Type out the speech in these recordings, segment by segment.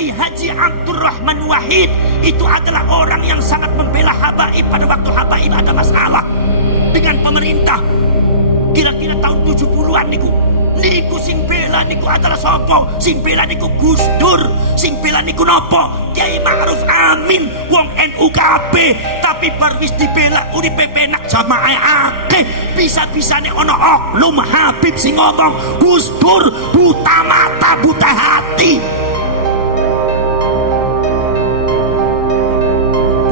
Kiai Haji Abdurrahman Wahid itu adalah orang yang sangat membela habaib pada waktu habaib ada masalah dengan pemerintah. Kira-kira tahun 70-an niku sing bela niku adalah sopo? Sing bela niku Gus Dur, sing bela niku nopo? Kiai Ma'ruf Amin, wong NU kabeh, tapi bar wis dibela uripe penak jamaah akeh. Bisa-bisane ono oknum Habib sing ngomong Gus Dur buta mata buta hati.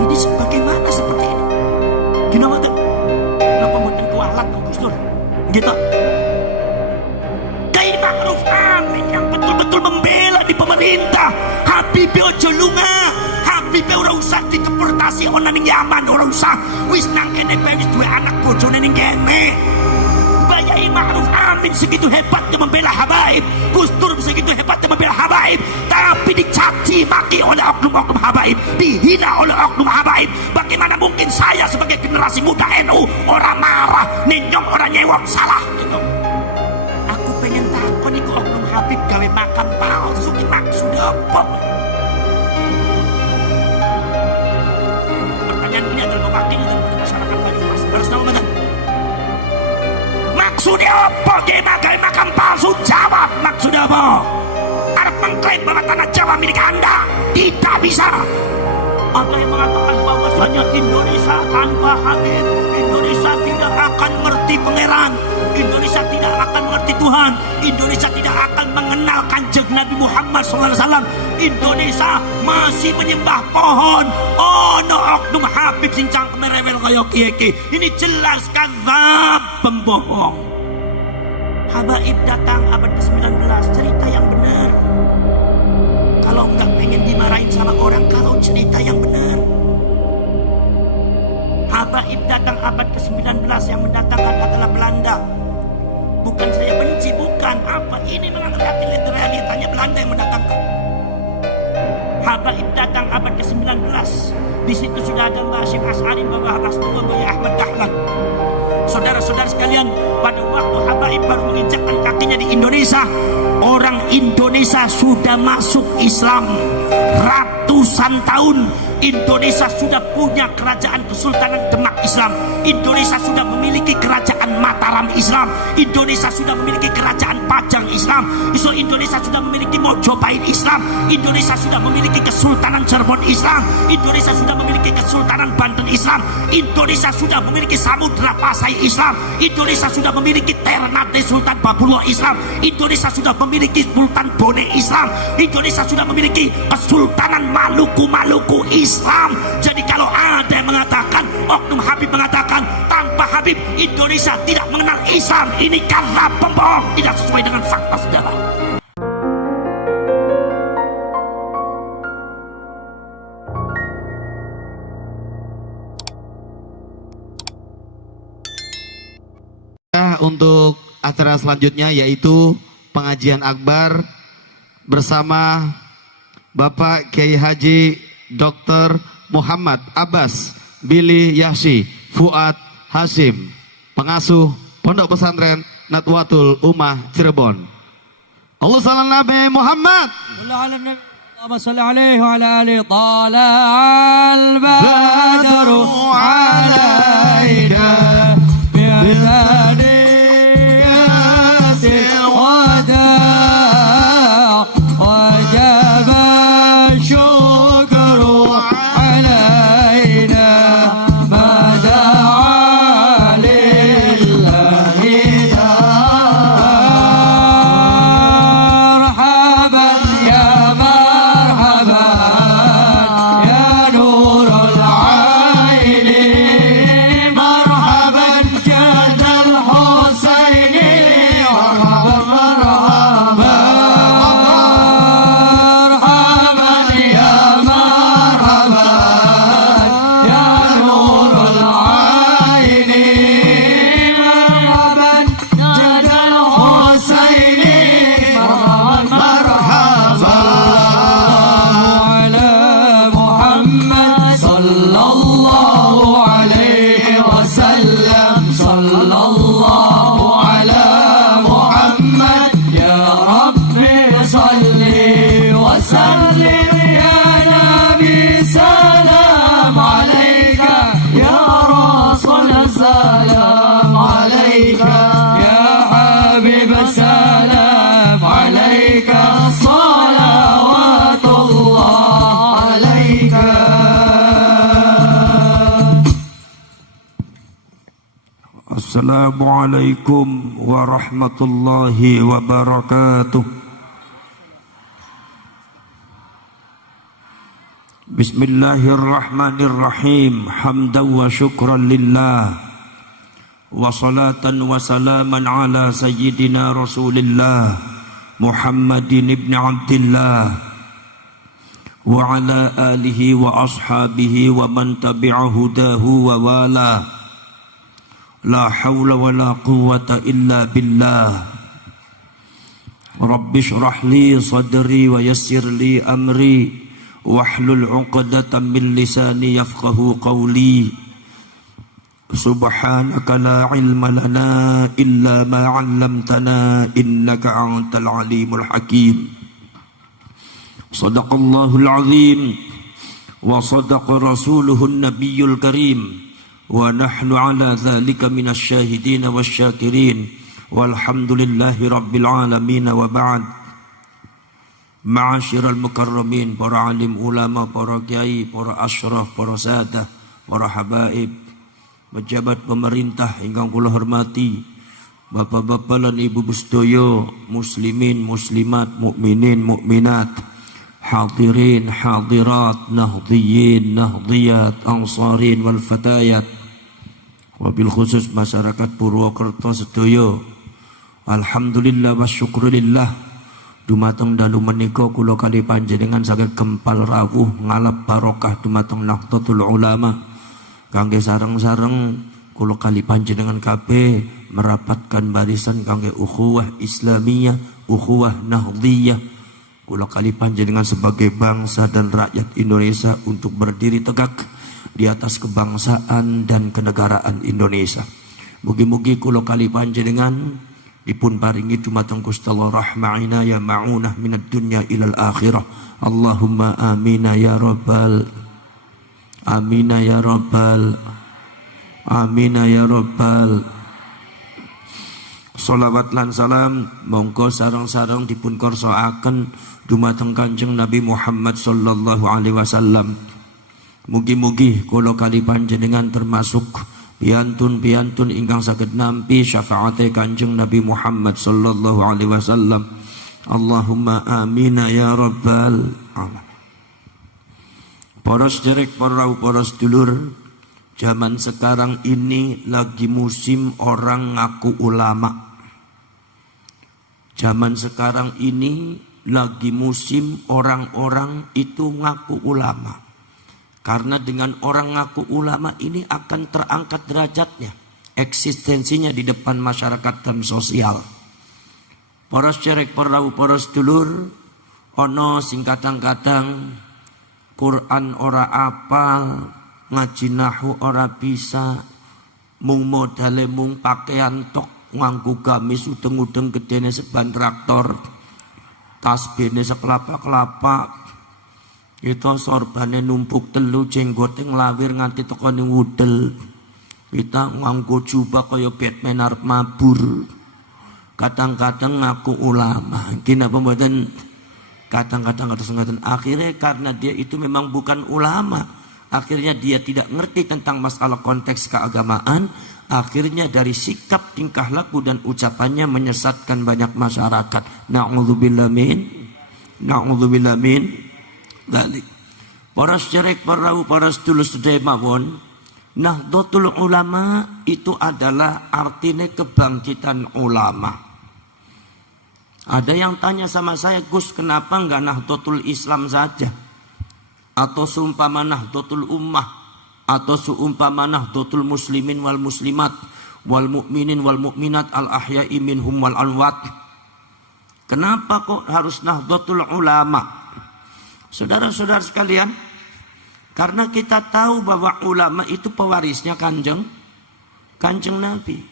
Ini sebagaimana seperti ini? Gimana tuh? Kenapa mboten kualat Gus Dur? Gitu. Kiai Ma'ruf Amin yang betul-betul membela di pemerintah. Habib ojo lunga, Habib ora usah deportasi ana ning Yaman, ora usah. Wis nang kene bae wis duwe anak bojone ning kene. Kiai Ma'ruf Amin segitu hebatnya membela habaib, Gus Dur segitu hebatnya membela habaib, tapi dicaci maki oleh oknum-oknum habaib, dihina oleh oknum habaib. Bagaimana mungkin saya sebagai generasi muda NU orang marah, ninyong orang nyewok salah gitu. Aku pengen takon iku oknum Habib gawe makam palsu ki maksud apa? Pertanyaan ini adalah mewakili dari masyarakat Banyumas. Harus tahu betul. Maksudnya apa? Gawe makam palsu? Jawab maksudnya apa? Arab mengklaim bahwa tanah Jawa milik Anda? Tidak bisa. Ada yang mengatakan bahwasanya Indonesia tanpa Habib, Indonesia tidak akan mengerti pangeran, Indonesia tidak akan mengerti Tuhan, Indonesia tidak akan mengenal Kanjeng Nabi Muhammad SAW. Indonesia masih menyembah pohon. Oh no, oknum Habib sing cangkeme rewel kaya kiye. Ini jelas kadzab, pembohong. Habaib datang abad ke-19, cerita yang benar. Kalau nggak pengen dimarahin sama orang, kalau cerita yang benar. Habaib datang abad ke-19, yang mendatangkan adalah Belanda. Bukan saya benci, bukan apa. Ini memang realitanya Belanda yang mendatangkan. Habaib datang abad ke-19. Di situ sudah ada Mbah Hashim Asy'ari, Mbah Rasulullah, Mbah Ahmad Dahlan. Saudara-saudara sekalian, pada waktu habaib baru menginjakkan kakinya di Indonesia, orang Indonesia sudah masuk Islam ratusan tahun. Indonesia sudah punya kerajaan Kesultanan Demak Islam. Indonesia sudah memiliki kerajaan Mataram Islam. Indonesia sudah memiliki kerajaan Pajang Islam. Indonesia sudah memiliki Mojopahit Islam. Indonesia sudah memiliki Kesultanan Cirebon Islam. Indonesia sudah memiliki Kesultanan Banten Islam. Indonesia sudah memiliki Samudra Pasai Islam. Indonesia sudah memiliki Ternate Sultan Babullah Islam. Indonesia sudah memiliki Sultan Bone Islam. Indonesia sudah memiliki Kesultanan Maluku Islam. Jadi kalau ada yang mengatakan, oknum Habib mengatakan tanpa Habib Indonesia tidak mengenal Islam, ini karena pembohong, tidak sesuai dengan fakta sejarah. Untuk acara selanjutnya yaitu pengajian akbar bersama Bapak Kiai Haji Dr. Muhammad Abbas Billy Yahsi Fuad Hasim, pengasuh Pondok Pesantren Natwatul Ummah Cirebon. Allahumma shalli ala Nabi Muhammad. Allahumma shalli alaihi wa ala alihi. Tala'al badru alaina bil hadiyati wada wajib syukru alaina ma da'a lillahi marhaban ya marhaban ya nurul aini marhaban Assalamualaikum warahmatullahi wabarakatuh. Bismillahirrahmanirrahim. Hamdan wa syukran lillah. Wa salatan wa salaman ala sayyidina Rasulillah Muhammadin ibn Abdillah wa ala alihi wa ashabihi wa man tabi'a hudahu wa wala. La hawla wa la quwwata illa billah. Rabbi shrah li sadri wa yassir li amri wahlul 'uqdatam min lisani yafqahu qawli. Subhanaka la ilma lana illa ma 'allamtana innaka antal alimul hakim. Sadaqallahul azim wa sadaqa rasuluhun nabiyyul karim. Wa nahnu ala dhalika minasy syahidin wasyakirin walhamdulillahi rabbil alamin wa ba'd. Ma'asyiral mukarramin, para alim ulama, para kiai, para asyraf, para sadah, para habaib, pejabat pemerintah ingkang kula hormati, bapak-bapak lan ibu sedaya, muslimin, muslimat, mukminin, mukminat, hadirin, hadirat, nahdhiyin, nahdhiyat, ansarin wal fatayat. Wabil khusus masyarakat Purwokerto sedaya. Alhamdulillah wa syukurillah. Dumateng dalu menika kula kali panjenengan saged gempal rawuh ngalap barokah dumateng Nahdlatul Ulama. Kangge sareng-sareng kula kali panjenengan kabeh merapatkan barisan kangge ukhuwah Islamiyah, ukhuwah Nahdliyah. Kula kali panjenengan sebagai bangsa dan rakyat Indonesia untuk berdiri tegak di atas kebangsaan dan kenegaraan Indonesia. Mugi-mugi kula kali panjenengan dipun paringi dumateng Gusti Allah rahma'ina ya ma'unah minad dunya ilal akhirah. Allahumma amina ya rabbal amina ya rabbal amina ya rabbal. Sholawat lan salam monggo sareng-sareng dipun korsaaken dumateng Kanjeng Nabi Muhammad sallallahu alaihi wasallam. Mugi-mugi kula kali panjenengan termasuk piantun-piantun ingkang saged nampi syafaate Kanjeng Nabi Muhammad sallallahu alaihi wasallam. Allahumma amina ya rabbal alamin. Para sederek, para sedulur, zaman sekarang ini lagi musim orang ngaku ulama. Zaman sekarang ini lagi musim orang-orang itu ngaku ulama. Karena dengan orang ngaku ulama ini akan terangkat derajatnya, eksistensinya di depan masyarakat dan sosial. Para sederek, para sedulur, ono sing kadang-kadang Quran ora apal, ngaji nahwu ora bisa, mung modale mung pakaian tok, nganggo gamis udeng-udeng gedene seban traktor, tasbihne sekelapa-kelapa. Kita sorbane numpuk telu, jenggote nglawir nganti teko ning wudel. Kita nganggo jubah kaya Batman arep mabur. Kadang-kadang ngaku ulama. Kina pembuatan kadang-kadang ada sengaja. Akhirnya karena dia itu memang bukan ulama, akhirnya dia tidak ngerti tentang masalah konteks keagamaan. Akhirnya dari sikap, tingkah laku dan ucapannya menyesatkan banyak masyarakat. Na'udzubillah min. Na'udzubillah min. Dalik. Para sederek, para sedulur sedaya mawon, Nahdlatul Ulama itu adalah artinya kebangkitan ulama. Ada yang tanya sama saya, Gus, kenapa enggak Nahdlatul Islam saja? Atau seumpama Nahdlatul Ummah, atau seumpama Nahdlatul Muslimin wal Muslimat, wal Mu'minin wal Mu'minat al ahya'i minhum wal amwat. Kenapa kok harus Nahdlatul Ulama? Saudara-saudara sekalian, karena kita tahu bahwa ulama itu pewarisnya kanjeng Nabi.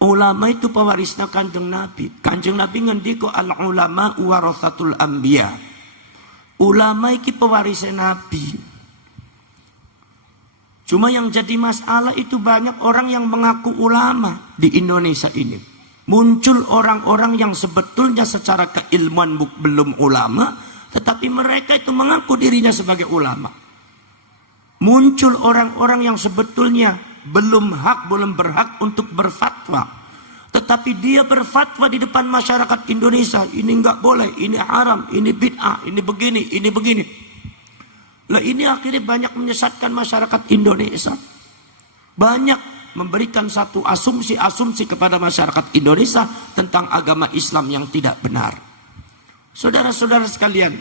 Ulama itu pewarisnya kanjeng Nabi. Kanjeng Nabi ngendiko al ulama warathatul anbiya. Ulama iki pewarisnya Nabi. Cuma yang jadi masalah itu banyak orang yang mengaku ulama di Indonesia ini. Muncul orang-orang yang sebetulnya secara keilmuan belum ulama, tetapi mereka itu mengaku dirinya sebagai ulama. Muncul orang-orang yang sebetulnya belum berhak untuk berfatwa. Tetapi dia berfatwa di depan masyarakat Indonesia. Ini enggak boleh, ini haram, ini bid'ah, ini begini, ini begini. Lah ini akhirnya banyak menyesatkan masyarakat Indonesia. Banyak memberikan satu asumsi-asumsi kepada masyarakat Indonesia tentang agama Islam yang tidak benar. Saudara-saudara sekalian,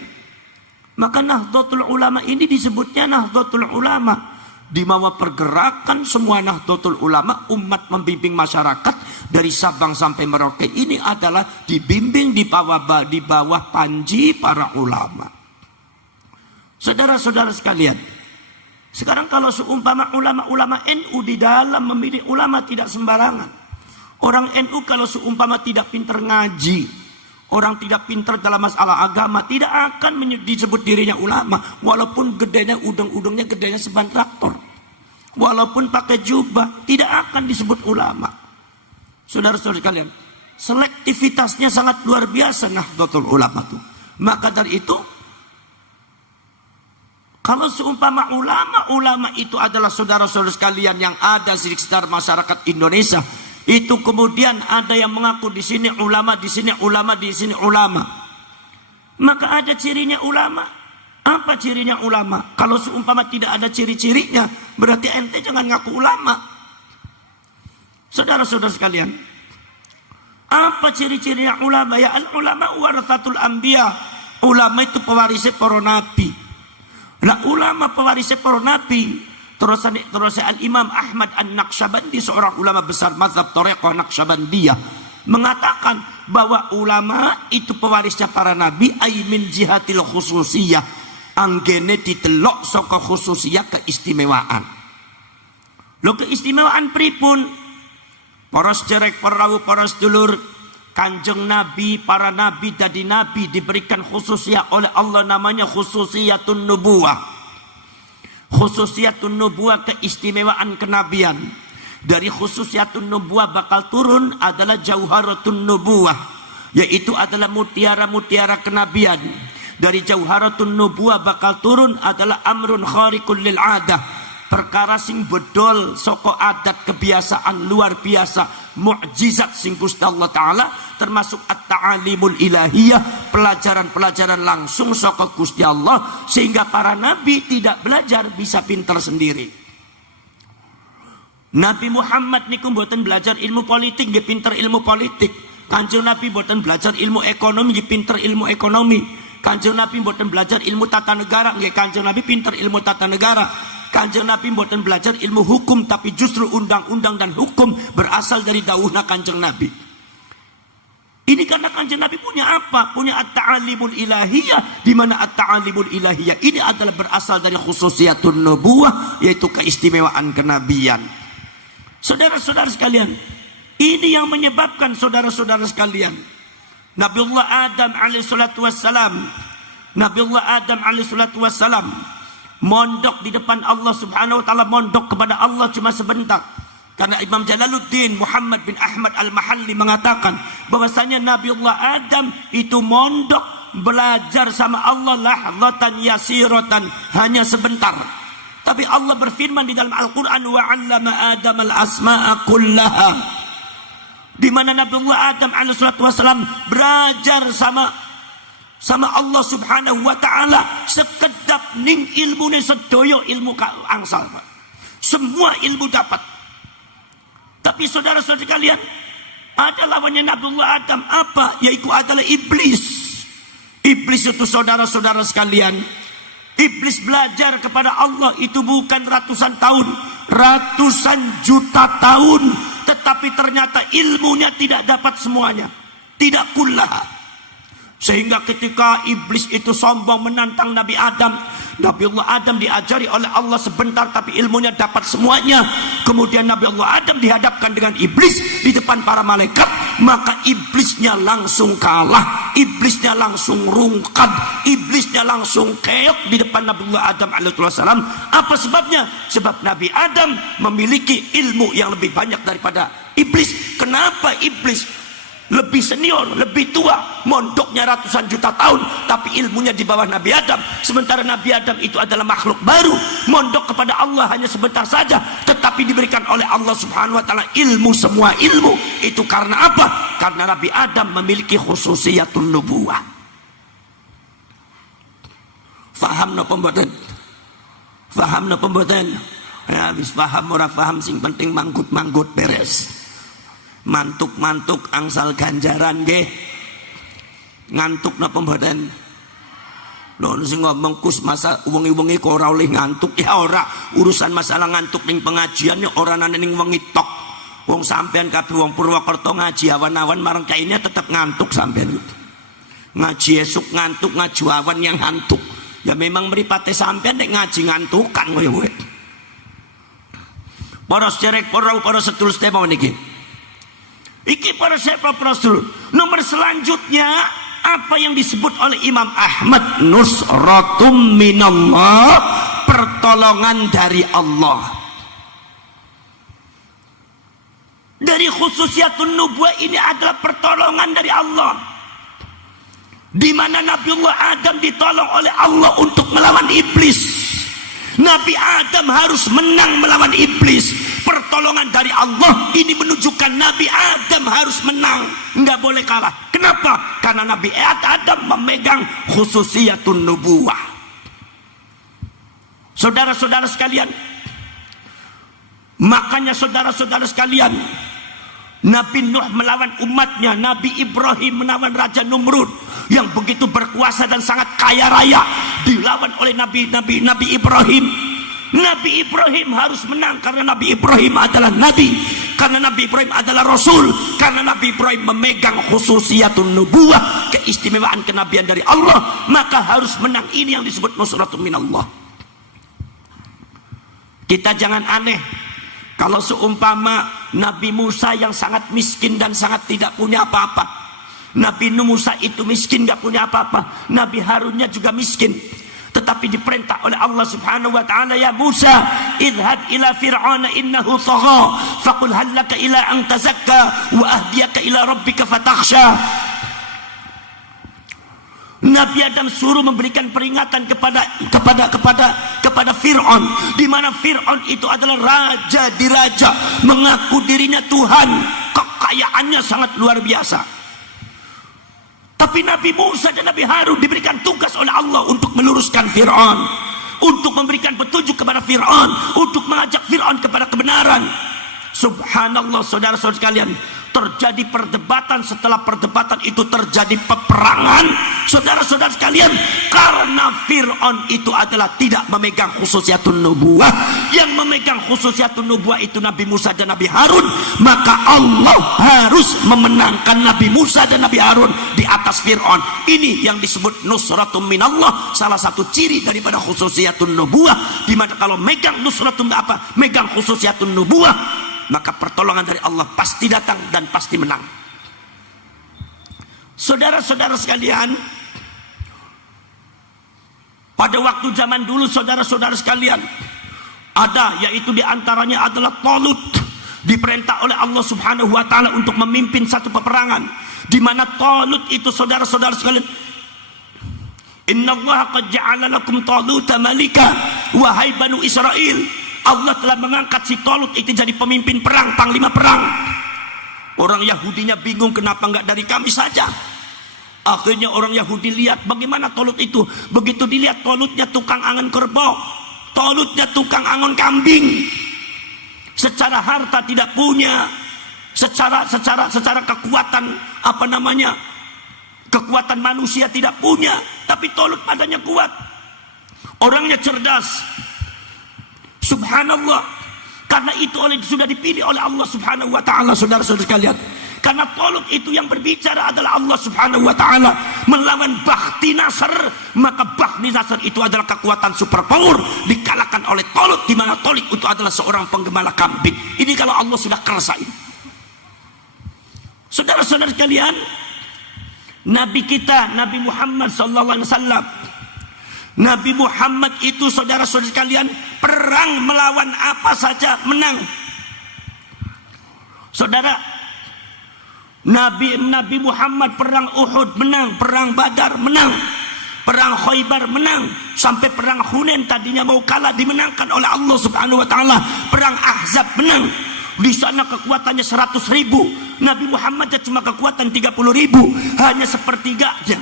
maka Nahdlatul Ulama ini disebutnya Nahdlatul Ulama. Di bawah pergerakan semua Nahdlatul Ulama, umat membimbing masyarakat dari Sabang sampai Merauke ini adalah dibimbing di bawah panji para ulama. Saudara-saudara sekalian, sekarang kalau seumpama ulama-ulama NU di dalam memilih ulama tidak sembarangan. Orang NU kalau seumpama tidak pinter ngaji, orang tidak pinter dalam masalah agama, tidak akan disebut dirinya ulama. Walaupun gedenya udang-udangnya gedenya seban traktor, walaupun pakai jubah, tidak akan disebut ulama. Saudara-saudara sekalian, selektivitasnya sangat luar biasa Nahdlatul Ulama itu. Maka dari itu, kalau seumpama ulama-ulama itu adalah saudara-saudara sekalian yang ada di sekitar masyarakat Indonesia, itu kemudian ada yang mengaku di sini ulama, di sini ulama, di sini ulama. Maka ada cirinya ulama. Apa cirinya ulama? Kalau seumpama tidak ada ciri-cirinya, berarti ente jangan ngaku ulama. Saudara-saudara sekalian, apa ciri-cirinya ulama? Ya al-ulama warathatul anbiya. Ulama itu pewarisnya para nabi. Nah, ulama pewarisnya para nabi. Terus Al-Imam Ahmad An-Naqsyabandi, seorang ulama besar mazhab Thariqah Naqsyabandiyah, mengatakan bahwa ulama itu pewarisnya para nabi, ay min jihatil khususiyah, anggene ditelok saka khususiyah keistimewaan. Lo keistimewaan pripun? Para sederek, para rawuh, para sedulur, Kanjeng Nabi, para nabi dadi nabi diberikan khususiyah oleh Allah, namanya khususiyatun nubuwah. Khususiyatun nubuwah, keistimewaan kenabian. Dari khususiyatun nubuwah bakal turun adalah jauharatun nubuwah, yaitu adalah mutiara-mutiara kenabian. Dari jauharatun nubuwah bakal turun adalah amrun khariqul lil adah, perkara sing bedol saka adat kebiasaan luar biasa, mukjizat sing Gusti Allah Ta'ala, termasuk at-ta'alimul ilahiyah, pelajaran-pelajaran langsung saka Gusti Allah, sehingga para nabi tidak belajar bisa pinter sendiri. Nabi Muhammad niku mboten belajar ilmu politik, nggih pinter ilmu politik. Kanjeng Nabi mboten belajar ilmu ekonomi, nggih pinter ilmu ekonomi. Kanjeng Nabi mboten belajar ilmu tata negara, nggih Kanjeng Nabi pinter ilmu tata negara. Kanjeng Nabi mboten belajar ilmu hukum, tapi justru undang-undang dan hukum berasal dari dawuhna Kanjeng Nabi. Ini karena Kanjeng Nabi punya apa? Punya at-ta'alimul ilahiyah, di mana at-ta'alimul ilahiyah ini adalah berasal dari khususiyatun nubuwah, yaitu keistimewaan kenabian. Saudara-saudara sekalian, ini yang menyebabkan saudara-saudara sekalian, Nabiullah Adam alaihissalatu wassalam, Nabiullah Adam alaihissalatu wassalam mondok di depan Allah subhanahu wa ta'ala, mondok kepada Allah cuma sebentar. Karena Imam Jalaluddin Muhammad bin Ahmad Al-Mahalli mengatakan bahwasanya Nabiullah Adam itu mondok belajar sama Allah lahzatan yasiratan, hanya sebentar. Tapi Allah berfirman di dalam Al-Quran, wa 'allama Adam al-asma'a kullaha, di mana Nabiullah Adam alaihissalatu wassalam belajar sama Allah subhanahu wa ta'ala sekedap ning ilmu ni sedoyo ilmu angsal, semua ilmu dapat. Tapi saudara-saudara sekalian, ada lawannya Nabiullah Adam, apa? Yaitu adalah iblis. Iblis itu saudara-saudara sekalian, iblis belajar kepada Allah itu bukan ratusan tahun, ratusan juta tahun, tetapi ternyata ilmunya tidak dapat semuanya, tidak kullaha. Sehingga ketika iblis itu sombong menantang Nabi Adam, Nabiullah Adam diajari oleh Allah sebentar tapi ilmunya dapat semuanya. Kemudian Nabiullah Adam dihadapkan dengan iblis di depan para malaikat, maka iblisnya langsung kalah, iblisnya langsung rungkad, iblisnya langsung keok di depan Nabiullah Adam alaihissalam. Apa sebabnya? Sebab Nabi Adam memiliki ilmu yang lebih banyak daripada iblis. Kenapa iblis? lebih senior, lebih tua, mondoknya ratusan juta tahun, tapi ilmunya di bawah Nabi Adam. Sementara Nabi Adam itu adalah makhluk baru, mondok kepada Allah hanya sebentar saja, tetapi diberikan oleh Allah Subhanahu wa taala ilmu, semua ilmu. Itu karena apa? Karena Nabi Adam memiliki khususiyatun nubuwah. Faham napa mboten? Faham napa mboten? Ya wis paham ora paham, sing penting manggut-manggut beres. Mantuk-mantuk angsal ganjaran nggih. Ngantuk napa mboten? Lho sing ngomong kus masa wengi-wengi kok ora oleh ngantuk, ya ora. Urusan masalah ngantuk ning pengajian ya ora nane ning wengi tok. Wong sampean kabeh wong Purwokerto ngaji awan-awan marang kaine tetep ngantuk sampean. Ngaji esuk ngantuk, ngaji awan yang ngantuk. Ya memang mripate sampean nek ngaji ngantukan kowe. Para sederek, para sedulur setemau niki. Iki para sedherek, para sedulur. Nomor selanjutnya apa yang disebut oleh Imam Ahmad, nusratum minallah, pertolongan dari Allah. Dari khususiyatun nubuwah ini adalah pertolongan dari Allah. Di mana Nabiullah Adam ditolong oleh Allah untuk melawan iblis. Nabi Adam harus menang melawan iblis. Pertolongan dari Allah ini menunjukkan Nabi Adam harus menang, nggak boleh kalah. Kenapa? Karena Nabi Adam memegang khususiyatun nubuwah. Saudara-saudara sekalian, makanya saudara-saudara sekalian, Nabi Nuh melawan umatnya, Nabi Ibrahim melawan Raja Numrud yang begitu berkuasa dan sangat kaya raya, dilawan oleh Nabi Ibrahim. Nabi Ibrahim harus menang karena Nabi Ibrahim adalah Nabi, karena Nabi Ibrahim adalah Rasul, karena Nabi Ibrahim memegang khususiyatun nubuwah, keistimewaan kenabian dari Allah, maka harus menang. Ini yang disebut nusratun minallah. Kita jangan aneh kalau seumpama Nabi Musa yang sangat miskin dan sangat tidak punya apa-apa. Nabi Musa itu miskin, gak punya apa-apa. Nabi Harunnya juga miskin, tetapi diperintah oleh Allah Subhanahu wa taala, ya Musa, idhab ila fir'auna innahu tagha, faqul hal laka ila an tazakka wa ahdiyaka ila rabbika fatakhsha. Nabi Adam suruh memberikan peringatan kepada Fir'aun, di mana Fir'aun itu adalah raja di raja, mengaku dirinya Tuhan, kekayaannya sangat luar biasa. Tapi Nabi Musa dan Nabi Harun diberikan tugas oleh Allah untuk meluruskan Fir'aun, untuk memberikan petunjuk kepada Fir'aun, untuk mengajak Fir'aun kepada kebenaran. Subhanallah, saudara-saudara sekalian, terjadi perdebatan, setelah perdebatan itu terjadi peperangan, saudara-saudara sekalian, karena Fir'aun itu adalah tidak memegang khususiyatun nubuwah. Yang memegang khususiyatun nubuwah itu Nabi Musa dan Nabi Harun, maka Allah harus memenangkan Nabi Musa dan Nabi Harun di atas Fir'aun. Ini yang disebut nusratum minallah, salah satu ciri daripada khususiyatun nubuwah, di mana kalau megang nusratum megang khususiyatun nubuwah, maka pertolongan dari Allah pasti datang dan pasti menang. Saudara-saudara sekalian, pada waktu zaman dulu, saudara-saudara sekalian, ada, yaitu diantaranya adalah Talut, diperintah oleh Allah Subhanahu wa taala untuk memimpin satu peperangan, di mana Talut itu, saudara-saudara sekalian, innallaha qad ja'ala lakum Taluta malika, wahai Banu Israel, Allah telah mengangkat si Talut itu jadi pemimpin perang, panglima perang. Orang Yahudinya bingung, kenapa enggak dari kami saja. Akhirnya orang Yahudi lihat bagaimana Talut itu. Begitu dilihat, Talutnya tukang angon kerbau, Talutnya tukang angon kambing. Secara harta tidak punya, secara kekuatan kekuatan manusia tidak punya, tapi Talut padanya kuat. Orangnya cerdas. Subhanallah, karena itu sudah dipilih oleh Allah Subhanahu wa taala, saudara-saudara sekalian. Karena Talut itu yang berbicara adalah Allah Subhanahu wa taala melawan Bakhti Nasr, maka Bakhti Nasr itu adalah kekuatan superpower dikalahkan oleh Talut, di mana Talut itu adalah seorang penggembala kambing. Ini kalau Allah sudah kersain. Saudara-saudara sekalian, Nabi kita, Nabi Muhammad sallallahu alaihi wasallam, Nabi Muhammad itu, saudara-saudara sekalian, perang melawan apa saja menang. Saudara, Nabi Muhammad perang Uhud menang, perang Badar menang, perang Khaybar menang, sampai perang Hunain tadinya mau kalah dimenangkan oleh Allah Subhanahu wa taala. Perang Ahzab menang. Di sana kekuatannya 100.000. Nabi Muhammad cuma kekuatan 30.000, hanya sepertiganya.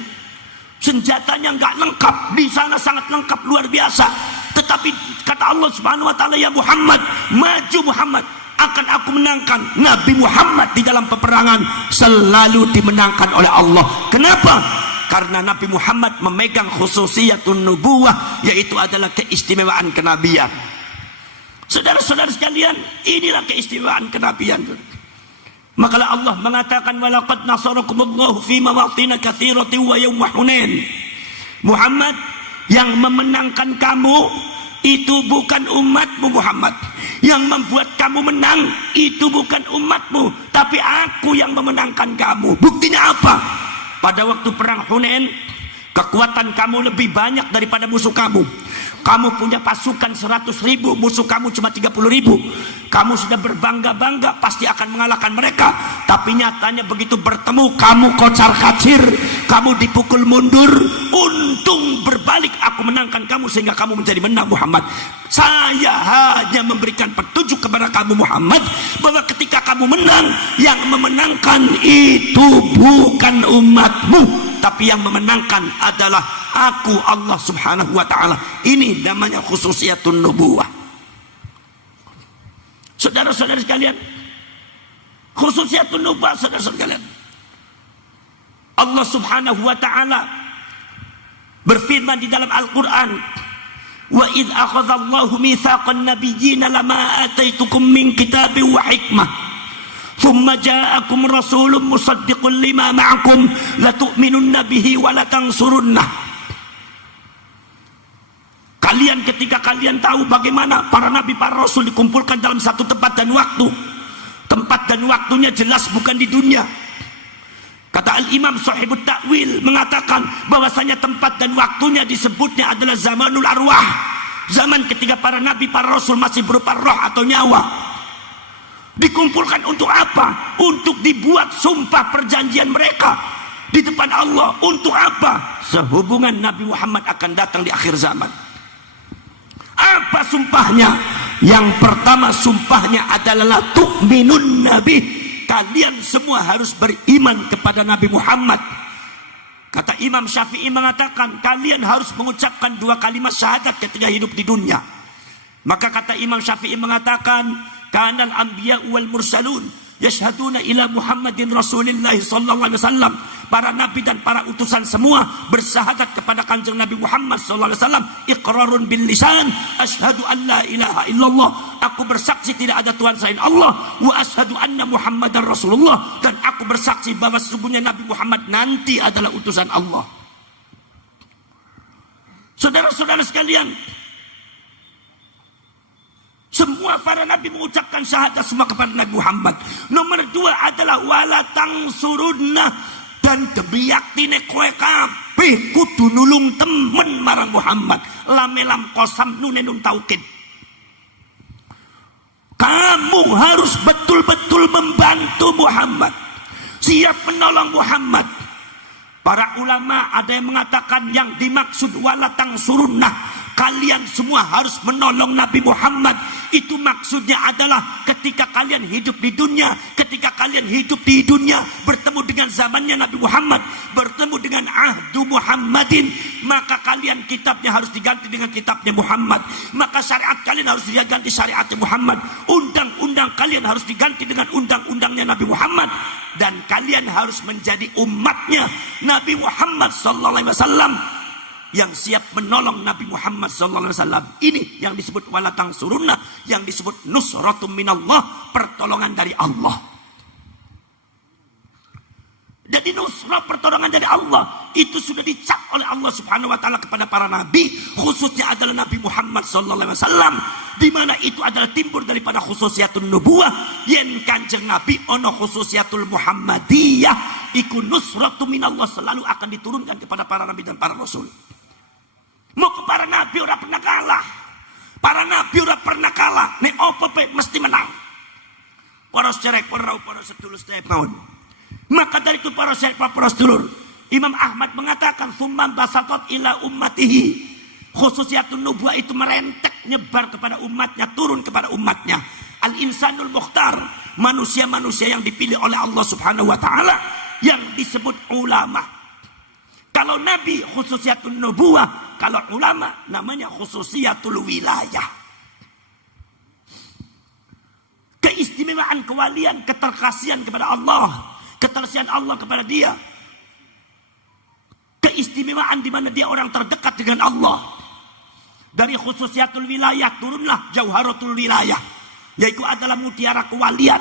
Senjatanya nggak lengkap, di sana sangat lengkap luar biasa. Tetapi kata Allah Subhanahu wa taala, ya Muhammad, maju Muhammad, akan aku menangkan. Nabi Muhammad di dalam peperangan selalu dimenangkan oleh Allah. Kenapa? Karena Nabi Muhammad memegang khususiyatun nubuwah, yaitu adalah keistimewaan kenabian. Saudara-saudara sekalian, inilah keistimewaan kenabian. Makalah Allah mengatakan, walaqad nasarakumullahu fi mawatin katsiratin wa yaum Hunain. Muhammad, yang memenangkan kamu itu bukan umatmu Muhammad. Yang membuat kamu menang itu bukan umatmu, tapi aku yang memenangkan kamu. Buktinya apa? Pada waktu perang Hunain, kekuatan kamu lebih banyak daripada musuh kamu. Kamu punya pasukan 100.000, musuh kamu cuma 30.000. Kamu sudah berbangga-bangga pasti akan mengalahkan mereka. Tapi nyatanya begitu bertemu, kamu kocar kacir, kamu dipukul mundur. Untung berbalik aku menangkan kamu sehingga kamu menjadi menang Muhammad. Saya hanya memberikan petunjuk kepada kamu Muhammad, bahwa ketika kamu menang, yang memenangkan itu bukan umatmu, tapi yang memenangkan adalah aku, Allah Subhanahu wa ta'ala. Ini namanya khususiyatun nubuwah. Saudara-saudara sekalian, khususiyatun nubuwah, saudara-saudara sekalian, Allah Subhanahu wa ta'ala berfirman di dalam Al-Quran, wa idh akhadallahu mitsaqan nabiyyina lama ataitukum min kitabin wa hikmah thumma ja'akum rasulun musaddiqun lima ma'akum latu'minunna bihi wa latansurunnah. Kalian, ketika kalian tahu bagaimana para nabi, para rasul dikumpulkan dalam satu tempat dan waktu, tempat dan waktunya jelas bukan di dunia. Kata Al-Imam Sahibut Ta'wil mengatakan bahwasanya tempat dan waktunya disebutnya adalah zamanul arwah, zaman ketika para nabi, para rasul masih berupa roh atau nyawa. Dikumpulkan untuk apa? Untuk dibuat sumpah perjanjian mereka di depan Allah. Untuk apa? Sehubungan Nabi Muhammad akan datang di akhir zaman. Apa sumpahnya? Yang pertama sumpahnya adalah tu'minun nabi. Kalian semua harus beriman kepada Nabi Muhammad. Kata Imam Syafi'i mengatakan, kalian harus mengucapkan 2 kalimat syahadat ketika hidup di dunia. Maka kata Imam Syafi'i mengatakan, kanal anbiya wal mursalun yashhaduna ila Muhammadin Rasulillah sallallahu alaihi wasallam. Para nabi dan para utusan semua bersahadat kepada Kanjeng Nabi Muhammad sallallahu alaihi wasallam. Iqrarun bil lisan, asyhadu an la ilaha illallah. Aku bersaksi tidak ada Tuhan selain Allah. Wa asyhadu anna Muhammadar Rasulullah. Dan aku bersaksi bahwa sesungguhnya Nabi Muhammad nanti adalah utusan Allah. Saudara-saudara sekalian, semua para nabi mengucapkan syahadat semua kepada Nabi Muhammad. Nomor 2 adalah wala tangsurunna, dan demi yaktine kowe kabeh kudu nulung temen marang Muhammad. Lamelam kosam nunenun taukid. Kamu harus betul-betul membantu Muhammad, siap menolong Muhammad. Para ulama ada yang mengatakan yang dimaksud wala tangsurunna, kalian semua harus menolong Nabi Muhammad. Itu maksudnya adalah ketika kalian hidup di dunia, ketika kalian hidup di dunia bertemu dengan zamannya Nabi Muhammad, bertemu dengan ahdu Muhammadin, maka kalian kitabnya harus diganti dengan kitabnya Muhammad. Maka syariat kalian harus diganti syariatnya Muhammad. Undang-undang kalian harus diganti dengan undang-undangnya Nabi Muhammad. Dan kalian harus menjadi umatnya Nabi Muhammad sallallahu alaihi wasallam, yang siap menolong Nabi Muhammad sallallahu alaihi wasallam. Ini yang disebut wala tangsurunna, yang disebut nusratum minallah, pertolongan dari Allah. Jadi nusrah, pertolongan dari Allah, itu sudah dicap oleh Allah Subhanahu wa taala kepada para nabi, khususnya adalah Nabi Muhammad sallallahu alaihi wasallam, di mana itu adalah timbul daripada khususiyatun nubuwah. Yen Kanjeng Nabi ono khususiyatul Muhammadiyah, iku nusratu minallah, selalu akan diturunkan kepada para nabi dan para rasul. Mau ke para nabi ora pernah kalah. Para nabi ora pernah kalah. Nek opo pe mesti menang. Para cerek, para sedulur sedaya mawon. Maka dari itu para sedulur, Imam Ahmad mengatakan summan basatot ila ummatihi. Khususiyatun nubuwah itu merentek, nyebar kepada umatnya, turun kepada umatnya. Al-insanul mukhtar, manusia-manusia yang dipilih oleh Allah Subhanahu wa taala yang disebut ulama. Kalau nabi khususiyatun nubuwah, kalau ulama namanya khususiyatul wilayah. Keistimewaan kewalian, keterkasihan kepada Allah, keterkasihan Allah kepada dia. Keistimewaan di mana dia orang terdekat dengan Allah. Dari khususiatul wilayah turunlah jauharatul wilayah, yaitu adalah mutiara kewalian.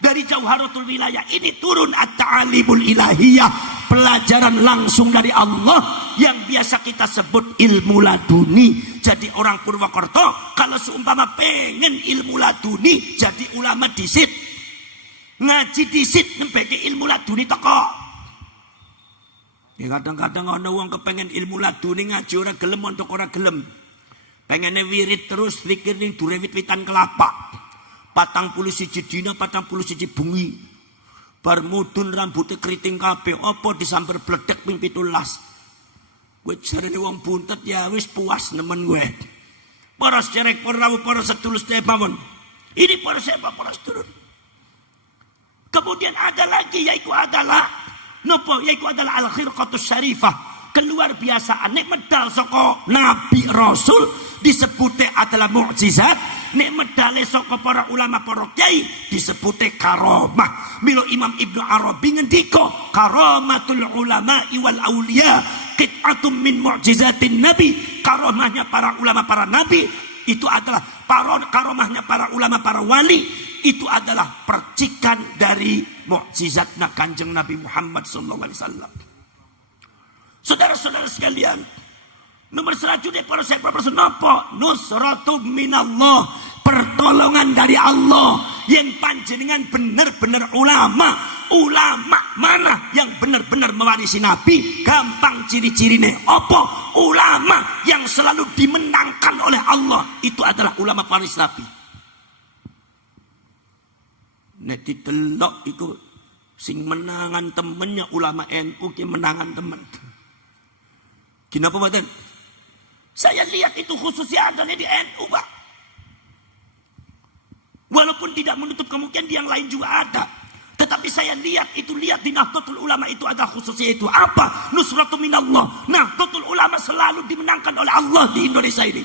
Dari jauharatul wilayah ini turun at-ta'alimul ilahiyah, pelajaran langsung dari Allah yang biasa kita sebut ilmu laduni. Jadi orang Purwokerto kalau seumpama pengen ilmu laduni, jadi ulama disit, ngaji disit, nempeki ilmu laduni teko. Ya kadang-kadang ana wong kepengen ilmu laduni ngaji ora gelem, untuk ora gelem. Pengennya wirid terus, zikir ning dure wit-witan kelapa. 41 dina, 41 bengi. Bar mudun rambutnya keriting kabeh, apa disamper bledek ping 17. Kowe jarene wong buntet ya wis puas nemen kowe. Para sederek, para rawuh, para sedulur mawon. Ini para sedulur. Kemudian ada lagi yaitu adalah al-khirqatus syarifah, keluar biasaan nek medal saka nabi rasul disebute adalah mukjizat, nek medale saka para ulama para kiai disebute karamah. Milo Imam Ibnu Arabi ngendika karamatul ulama wal auliya qit'atum min mukjizatin nabi. Karamahnya para ulama para nabi itu adalah karamahnya para ulama para wali itu adalah percikan dari mukjizatnya Kanjeng Nabi Muhammad sallallahu alaihi wasallam. Saudara-saudara sekalian, nomor selanjutnya para sahabat napa? Nusratum minallah, pertolongan dari Allah. Yang panjenengan benar-benar ulama. Ulama mana yang benar-benar mewarisi Nabi? Gampang ciri-cirine apa? Ulama yang selalu dimenangkan oleh Allah. Itu adalah ulama pewaris Nabi. Nek ditelok itu sing menangan temennya ulama NU ki menangan temen. Kenapa badan? Saya lihat itu khususnya adanya di NU, Pak. Walaupun tidak menutup kemungkinan di yang lain juga ada. Tetapi saya lihat di Nahdlatul Ulama itu ada khususnya itu. Apa? Nusratu minallah. Nahdlatul Ulama selalu dimenangkan oleh Allah di Indonesia ini.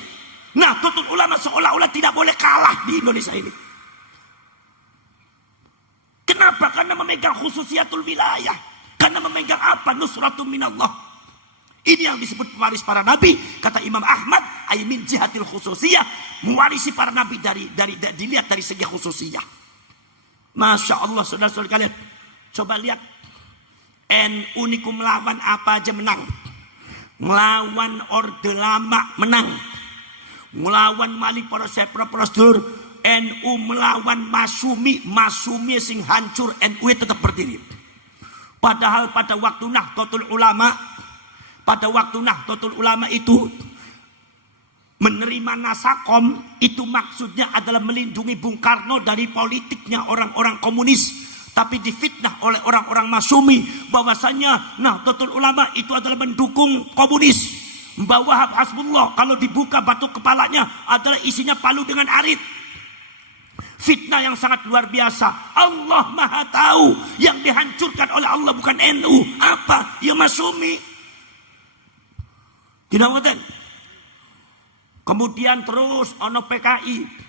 Nahdlatul Ulama seolah-olah tidak boleh kalah di Indonesia ini. Kenapa? Karena memegang khususiatul wilayah. Karena memegang apa? Nusratu minallah. Ini yang disebut pewaris para nabi. Kata Imam Ahmad, min jihatil khususiyah, mewarisi para nabi dilihat dari segi khususiyah. Masya Allah, saudara-saudara kalian, coba lihat NU niku melawan apa aja menang. Melawan Orde Lama menang. Melawan Malik para sedulur. NU melawan Masumi sing hancur, NU tetap berdiri. Padahal pada waktu Nahdlatul Ulama itu menerima Nasakom, itu maksudnya adalah melindungi Bung Karno dari politiknya orang-orang komunis. Tapi difitnah oleh orang-orang Masumi bahwasanya Nahdlatul Ulama itu adalah mendukung komunis. Mbah Wahab Hasbullah kalau dibuka batu kepalanya adalah isinya palu dengan arit. Fitnah yang sangat luar biasa. Allah Maha tahu yang dihancurkan oleh Allah bukan NU. Apa? Ya Masumi. Kinawatan. Kemudian terus ono PKI.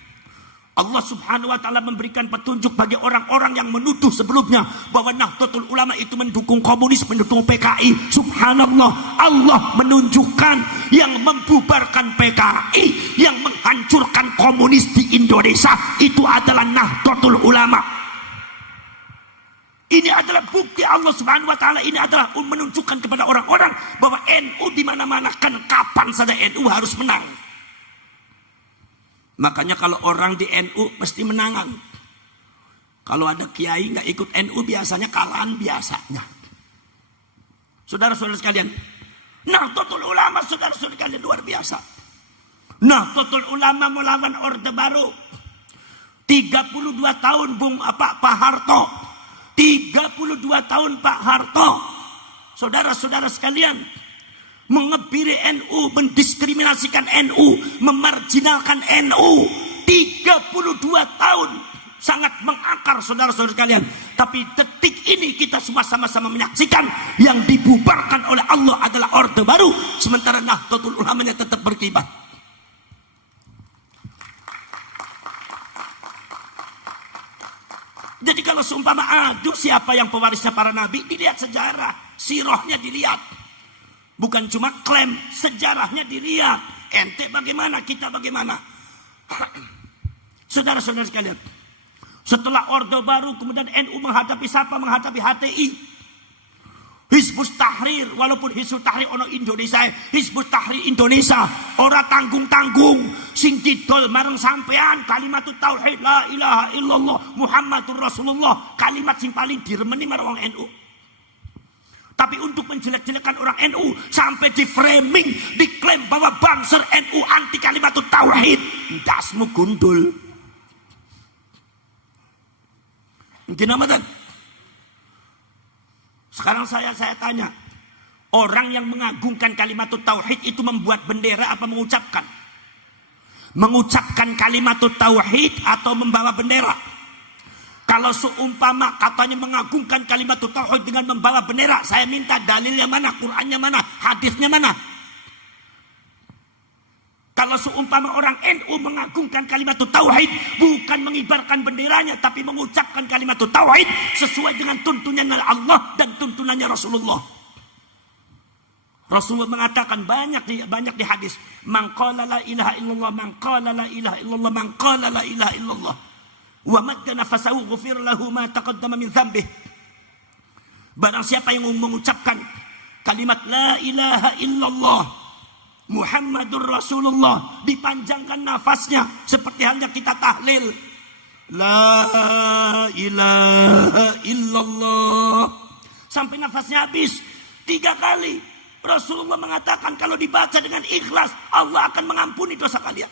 Allah Subhanahu wa taala memberikan petunjuk bagi orang-orang yang menuduh sebelumnya bahwa Nahdlatul Ulama itu mendukung komunis, mendukung PKI. Subhanallah, Allah menunjukkan yang membubarkan PKI, yang menghancurkan komunis di Indonesia itu adalah Nahdlatul Ulama. Ini adalah bukti Allah Subhanahu wa taala, ini adalah menunjukkan kepada orang-orang bahwa NU di mana-mana, kan kapan saja NU harus menang. Makanya kalau orang di NU mesti menangan. Kalau ada kiai nggak ikut NU biasanya kalahan biasanya. Saudara-saudara sekalian, Nahdlatul Ulama saudara-saudara sekalian luar biasa. Nahdlatul Ulama melawan Orde Baru. 32 tahun Pak Harto 32 tahun Pak Harto, saudara-saudara sekalian, mengebiri NU, mendiskriminasikan NU, memarjinalkan NU. 32 tahun sangat mengakar, saudara-saudara sekalian. Tapi detik ini kita semua sama-sama menyaksikan yang dibubarkan oleh Allah adalah Orde Baru, sementara Nahdlatul Ulamanya tetap berkibar. Jadi kalau seumpama aduh siapa yang pewarisnya para nabi, dilihat sejarah, sirahnya dilihat. Bukan cuma klaim, sejarahnya dilihat. Ente bagaimana, kita bagaimana. Saudara-saudara sekalian, setelah Orde Baru kemudian NU menghadapi siapa? Menghadapi HTI, Hizbut Tahrir. Walaupun Hizbut Tahrir ono Indonesia, Hizbut Tahrir Indonesia ora tanggung-tanggung, sing didol marang sampean kalimat tauhid la ilaha illallah Muhammadur Rasulullah, kalimat sing paling diremeni marang wong NU. Tapi untuk menjelek-jelekan orang NU sampai di framing, diklaim bahwa Banser NU anti kalimat tauhid, dasmu gundul. Mungkin amat. Sekarang saya tanya, orang yang mengagungkan kalimat tauhid itu membuat bendera apa mengucapkan? Mengucapkan kalimat tauhid atau membawa bendera? Kalau seumpama katanya mengagungkan kalimat tauhid dengan membawa bendera, saya minta dalilnya mana, Qur'annya mana, hadisnya mana? Kalau seumpama orang NU mengagungkan kalimat tauhid, bukan mengibarkan benderanya, tapi mengucapkan kalimat tauhid sesuai dengan tuntunan Allah dan tuntunannya Rasulullah. Rasulullah mengatakan banyak di hadis, man qala la ilaha illallah, man qala la ilaha illallah, man qala la ilaha illallah, wa madda nafasahu ghufir lahu ma taqaddama min dzambih. Barang siapa yang mengucapkan kalimat la ilaha illallah Muhammadur Rasulullah, dipanjangkan nafasnya seperti halnya kita tahlil la ilaha illallah sampai nafasnya habis 3 kali. Rasulullah mengatakan kalau dibaca dengan ikhlas, Allah akan mengampuni dosa kalian.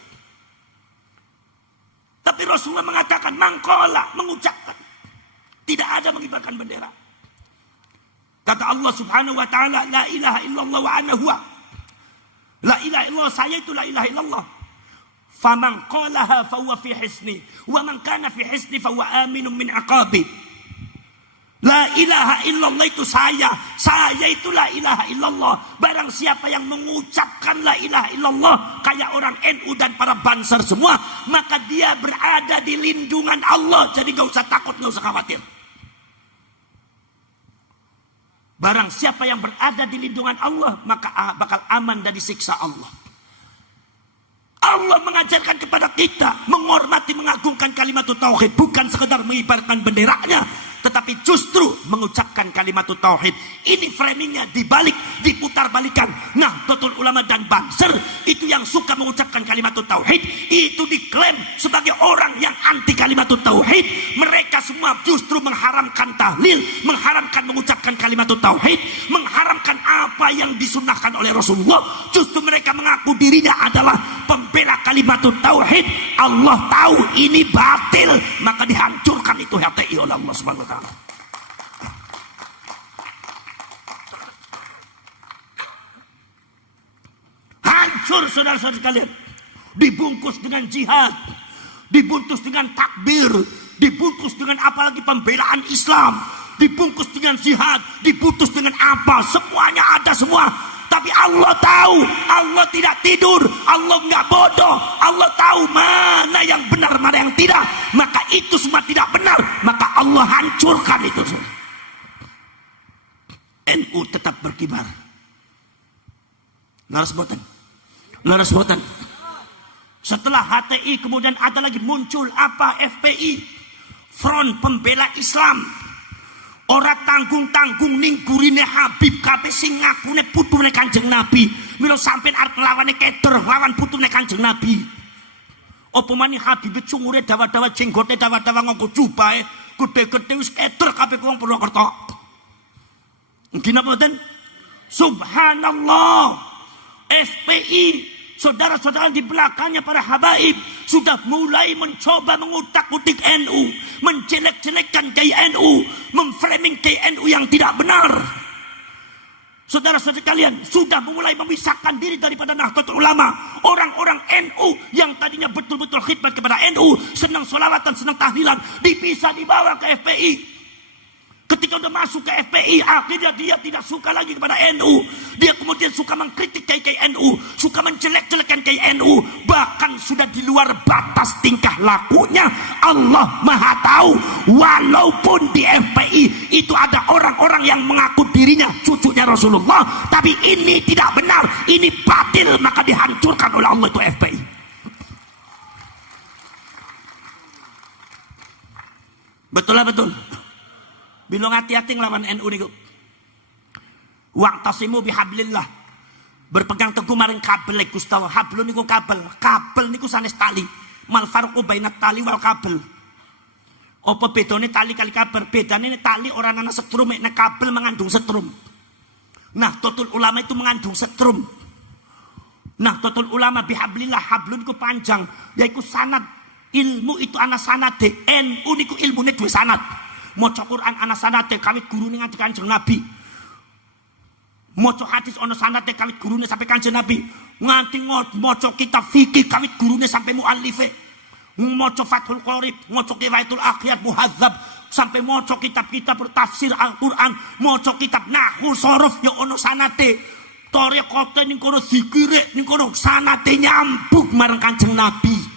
Tapi Rasulullah mengatakan mangkola, mengucapkan, tidak ada mengibarkan bendera. Kata Allah Subhanahu wa taala, la ilaha illallah wa ana huwa. La ilaha illallah, saya itu la ilaha illallah. Faman qalaha fa huwa fi hisni wa man kana fi hisni fa huwa aminun min aqabi. La ilaha illallah itu saya itu la ilaha illallah. Barang siapa yang mengucapkan la ilaha illallah kayak orang NU dan para Banser semua, maka dia berada di lindungan Allah. Jadi gak usah takut, gak usah khawatir. Barang siapa yang berada di lindungan Allah, maka bakal aman dari siksa Allah. Allah mengajarkan kepada kita menghormati, mengagungkan kalimat tauhid, bukan sekedar mengibarkan benderanya, tetapi justru mengucapkan kalimat tauhid. Ini framingnya dibalik, diputar balikan. Nah, Nahdlatul Ulama dan Banser itu yang suka mengucapkan kalimat tauhid, itu diklaim sebagai orang yang anti kalimat tauhid. Mereka semua justru mengharamkan tahlil, mengharamkan mengucapkan kalimat tauhid, mengharamkan apa yang disunahkan oleh Rasulullah. Justru mereka mengaku dirinya adalah pembela kalimat tauhid. Allah tahu ini batil, maka dihancurkan itu HTI oleh Allah Subhanahu wa taala. Hancur saudara-saudara sekalian. Dibungkus dengan jihad, dibungkus dengan takbir, dibungkus dengan apalagi pembelaan Islam, dibungkus dengan jihad, dibungkus dengan apa, semuanya ada semua. Tapi Allah tahu, Allah tidak tidur, Allah nggak bodoh, Allah tahu mana yang benar, mana yang tidak. Maka itu semua tidak benar, maka Allah hancurkan itu. NU tetap berkibar. Laras boten. Setelah HTI kemudian ada lagi muncul apa? FPI, Front Pembela Islam. Ora tanggung-tanggung ning burine Habib kabeh sing ngakune putune Kanjeng Nabi. Mila sampean arep lawane keder, lawan putune Kanjeng Nabi. Apa manih Habib cungure dawa-dawa, jenggote dawa-dawa, nganggo jubahe gede-gede wis keder kabeh wong Purwokerto. Nggih napa mboten? Subhanallah. FPI, saudara-saudara di belakangnya para habaib, sudah mulai mencoba mengutak-utik NU, menjelek-jelekkan KNU, memframing KNU yang tidak benar. Saudara-saudara kalian sudah mulai memisahkan diri daripada Nahdlatul Ulama. Orang-orang NU yang tadinya betul-betul khidmat kepada NU, senang sholawatan, senang tahlilan, dipisah, dibawa ke FPI. Ketika udah masuk ke FPI, akhirnya dia tidak suka lagi kepada NU. Dia kemudian suka mengkritik KNU, suka menjelek-jelekkan KNU, bahkan sudah di luar batas tingkah lakunya. Allah Maha tahu, walaupun di FPI itu ada orang-orang yang mengaku dirinya cucunya Rasulullah, tapi ini tidak benar, ini batil, maka dihancurkan oleh Allah itu FPI. Betul lah, betul. Bilong hati-hati ngelawan NU niku. Wa'tasimu bihablillah. Berpegang teguh maring kabel Gusti Allah. Hablun niku kabel. Kabel niku sanes tali. Mal farqu bainat tali wal kabel. Apa bedane tali kali kabel? Bedane tali orang ana setrum, nek kabel mengandung setrum. Nah, totul ulama itu mengandung setrum. Nah, totul ulama bihablillah, hablun niku panjang, yaiku sanad. Ilmu itu ana sanade. NU niku ilmune duwe sanad. Maca Quran ana sanate kawit gurune nganti Kanjeng Nabi. Maca hadis ana sanate kawit gurune sampai Kanjeng Nabi. Nganti maca kitab fikih kawit gurune sampai muallife. Maca Fathul Qorib, maca Qiraatul Akhyar Muhadzab, sampai maca kitab-kitab tafsir Al-Qur'an, maca kitab nahwu sharaf ya ana sanate. Thariqate ning kono zikire ning kono sanate nyambung marang Kanjeng Nabi.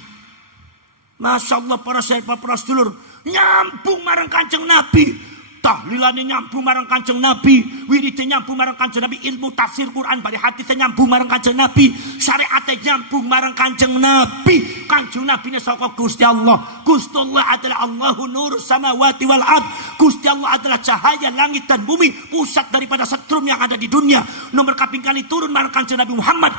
Masyaallah para sahabat, para sedulur, nyambung marang Kanjeng Nabi. Tahlilane nyambung marang Kanjeng Nabi, wiride nyambung marang Kanjeng Nabi, ilmu tafsir Quran bari hadisnya nyambung marang Kanjeng Nabi, syariate nyambung marang Kanjeng Nabi. Kanjeng Nabi ne saka Gusti Allah. Gusti Allah adalah Allahu nurus samawati wal ard. Gusti Allah adalah cahaya langit dan bumi, pusat daripada setrum yang ada di dunia. Nomor kaping kali turun marang Kanjeng Nabi Muhammad.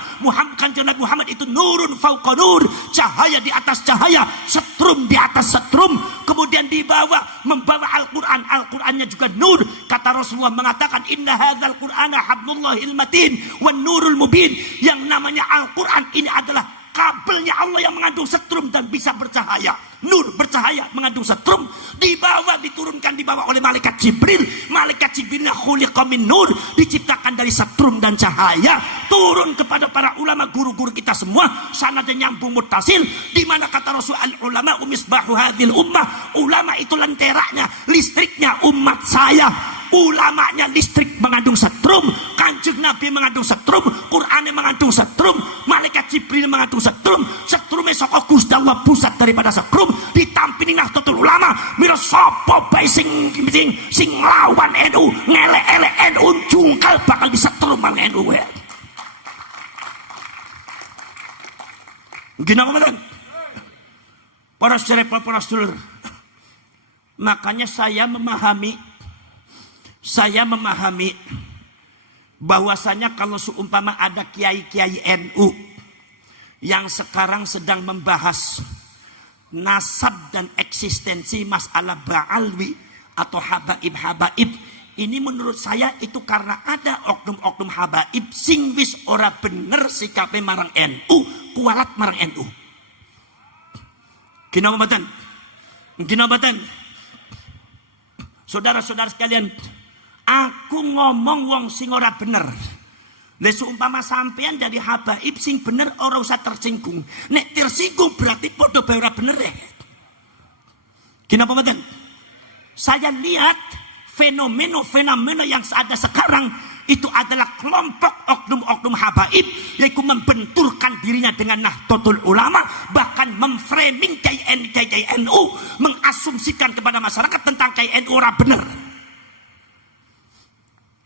Kanjeng Nabi Muhammad itu nurun fauqa nur, cahaya di atas cahaya, setrum di atas setrum. Kemudian dibawa, membawa Al-Quran. Al-Qurannya juga nur. Kata Rasulullah mengatakan, inna hadzal Qur'ana hablullahil matin wan nurul mubin. Yang namanya Al-Quran ini adalah kabelnya Allah yang mengandung setrum dan bisa bercahaya. Nur bercahaya mengandung setrum, dibawa, diturunkan, dibawa oleh malaikat Jibril. Malaikat Jibril khuliqa min nur, diciptakan dari setrum dan cahaya, turun kepada para ulama guru-guru kita semua. Sanadnya nyambung muttasil, di mana kata Rasul, al ulama misbahu hadhil ummah. Ulama itu lenteranya, listriknya umat saya. Ulamanya listrik mengandung setrum, Kanjeng Nabi mengandung setrum, Qur'annya mengandung setrum, malaikat Jibril mengandung setrum. Setrumnya saka Gusti Allah, pusat daripada setrum. Ditampini Nahdlatul Ulama, mira sapa bae sing lawan NU, ngelek-elek NU, jungkal bakal disetrum mang NU ya. Gini apa kan? Para sedulur, makanya saya memahami bahwasanya kalau seumpama ada kiai-kiai NU yang sekarang sedang membahas nasab dan eksistensi masalah ba'alwi atau habaib, ini menurut saya itu karena ada oknum-oknum habaib sing wis ora bener sikape marang NU, kualat marang NU. Kinabatan. Saudara-saudara sekalian, aku ngomong wong sing ora bener. Lah seumpama sampean dari habaib sing bener ora usah tersinggung. Nek tersinggung berarti padha bae ora bener ya. Kenapa mboten? Saya lihat fenomena yang ada sekarang itu adalah kelompok oknum-oknum habaib yaitu membenturkan dirinya dengan Nahdlatul Ulama, bahkan memframing KNU, mengasumsikan kepada masyarakat tentang KNU ora bener.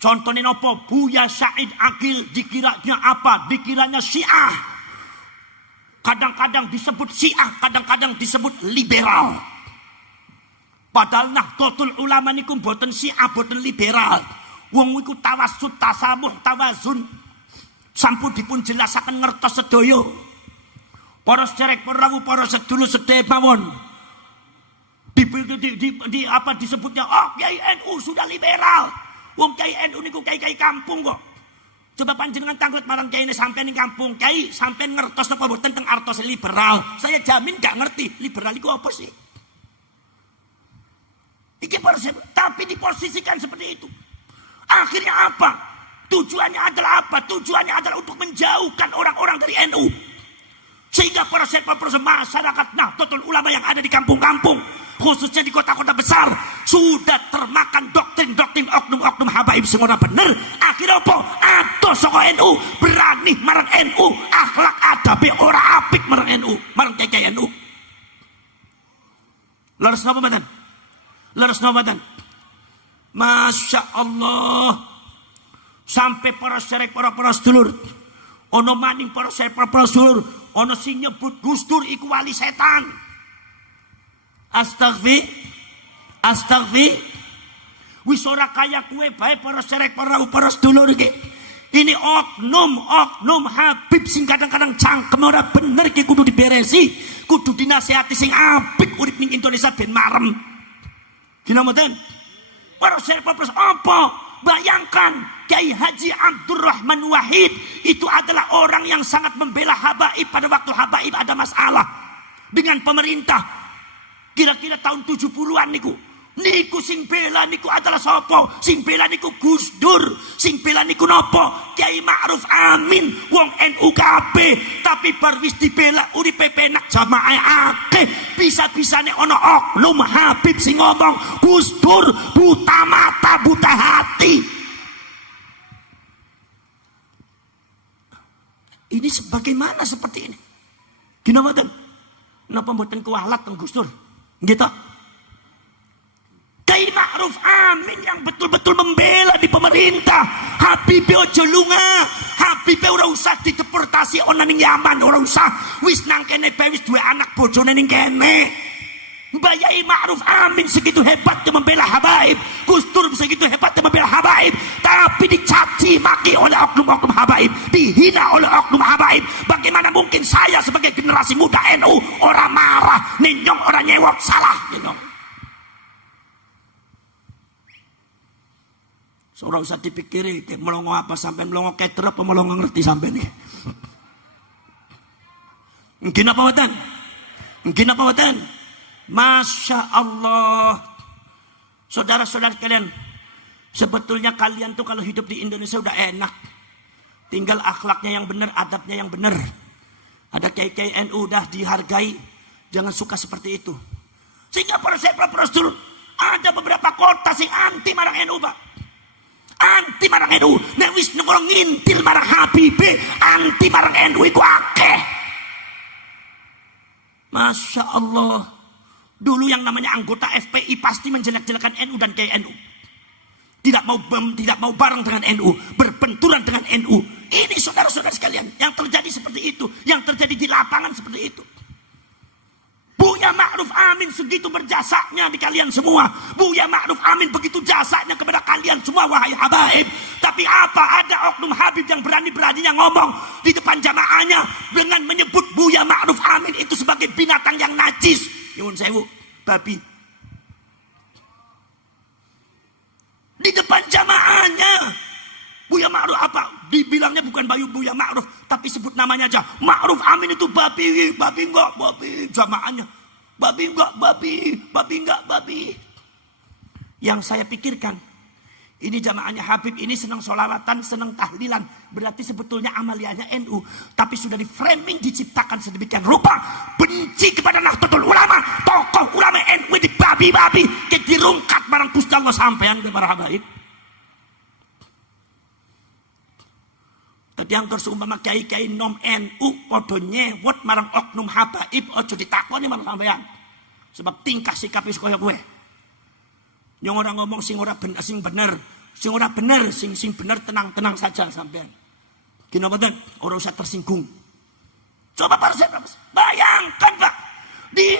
Contohnya apa? Buya Said Akil dikiranya apa? Dikiranya Syiah. Kadang-kadang disebut Syiah, kadang-kadang disebut liberal. Padahal Nahdlatul Ulama niku mboten Syiah, mboten liberal. Wong iku tawassut, tasamuh, tawazun. Sampun dipun jelasaken ngertos sedaya. Para sederek, para rawuh, para sedulur sedaya mawon. Disebutnya, oh Kiai NU sudah liberal. Wong Kiai NU niku kiai-kiai kampung kok. Coba panjenengan tangkrut marang kiai ini sampai ning kampung, kiai sampai ngertos napa mboten teng artos liberal. Saya jamin gak ngerti liberal itu apa sih. Iki tapi diposisikan seperti itu. Akhirnya apa? Tujuannya adalah apa? Tujuannya adalah untuk menjauhkan orang-orang dari NU. Sehingga para masyarakat Nahdlatul Ulama yang ada di kampung-kampung, khususnya di kota-kota besar, sudah termakan doktrin-doktrin oknum-oknum habaib sing ora bener. Akhirnya apa? Adoh saka NU, berani marang NU, akhlak adabe ora apik marang NU, marang kiai NU. Leres napa mboten? Leres napa mboten? Masya Allah. Sampai para serek para sedulur, ono maning para serek para sedulur, ono sing nyebut Gus Dur iku wali setan. Astagfir. Wis ora kaya kue bae para serek para sedulur iki. Ini oknum Habib sing kadang-kadang cangkem ora bener iki kudu diberesi, kudu dinasehati sing apik urip ning Indonesia ben marem. Gina mboten? Para serek para apa? Bayangkan Kiai Haji Abdurrahman Wahid itu adalah orang yang sangat membela habaib pada waktu habaib ada masalah dengan pemerintah. Kira-kira tahun 70-an niku. Niku sing bela niku adalah sapa? Sing bela niku Gus Dur, sing bela niku napa? Kiai Ma'ruf Amin, wong NU kabeh, tapi bar wis dibela uripe penak jamaah akeh. Bisa-bisane ana oknum Habib sing ngomong Gus Dur buta mata, buta hati. Ini sebagaimana seperti ini? Gina mboten? Napa mboten kualat teng Gus Dur? Gitu. Kiai Ma'ruf Amin yang betul-betul membela di pemerintah. Habib ojo lunga. Habib ora usah dideportasi ana ning Yaman, ora usah. Wis nang kene bae wis duwe anak bojone ning kene. Mbak Yai Ma'ruf Amin segitu hebatnya membela habaib. Gus Dur segitu hebatnya membela habaib, tapi dicaci maki oleh oknum-oknum habaib, dihina oleh oknum habaib. Bagaimana mungkin saya sebagai generasi muda NU orang marah, ninyong orang nyewot salah, ninyong. Ora usah dipikiri melongo apa sampai melongo keter apa melongo ngerti sampai nih. Mungkin apa watan? Mungkin apa watan? Masya Allah. Saudara-saudara kalian, sebetulnya kalian tuh kalau hidup di Indonesia udah enak. Tinggal akhlaknya yang benar, adabnya yang benar. Ada kiai-kiai NU udah dihargai. Jangan suka seperti itu. Sehingga para dulu ada beberapa kota sing anti marang NU, Pak. Anti marang NU, nek wis orang ngintil marang Habib, anti marang NU iku akeh. Masya Allah. Dulu yang namanya anggota FPI pasti menjelek-jelekan NU dan KNU. Tidak mau bareng dengan NU, berbenturan dengan NU. Ini saudara-saudara sekalian, yang terjadi seperti itu, yang terjadi di lapangan seperti itu. Buya Ma'ruf Amin segitu berjasanya di kalian semua. Buya Ma'ruf Amin begitu jasanya kepada kalian semua, wahai habaib. Tapi apa ada oknum Habib yang berani-beraninya ngomong di depan jamaahnya dengan menyebut Buya Ma'ruf Amin itu sebagai binatang yang najis. Nyuwun sewu, babi. Di depan jamaahnya. Buya Ma'ruf apa? Dibilangnya bukan Buya Ma'ruf, tapi sebut namanya aja. Ma'ruf Amin itu babi, babi enggak, babi. Jamaahnya, babi enggak, babi, babi enggak, babi. Yang saya pikirkan, ini jamaahnya Habib ini senang sholawatan, senang tahlilan. Berarti sebetulnya amaliannya NU. Tapi sudah di framing, diciptakan sedemikian rupa. Benci kepada Nahdlatul Ulama, tokoh ulama NU di babi-babi. Dirungkat barang Gusti Allah sampean ke para habaib. Tadi yang seumpama kiai-kiai nom NU podo nyewot marang oknum habaib ojo ditakoni marang sampean. Sebab tingkah sikap wis kaya kowe. Yang orang ngomong sing ora bener, sing bener, sing ora bener, sing bener tenang-tenang saja sampean. Gino mboten, ora usah tersinggung. Coba bayangkan Pak, di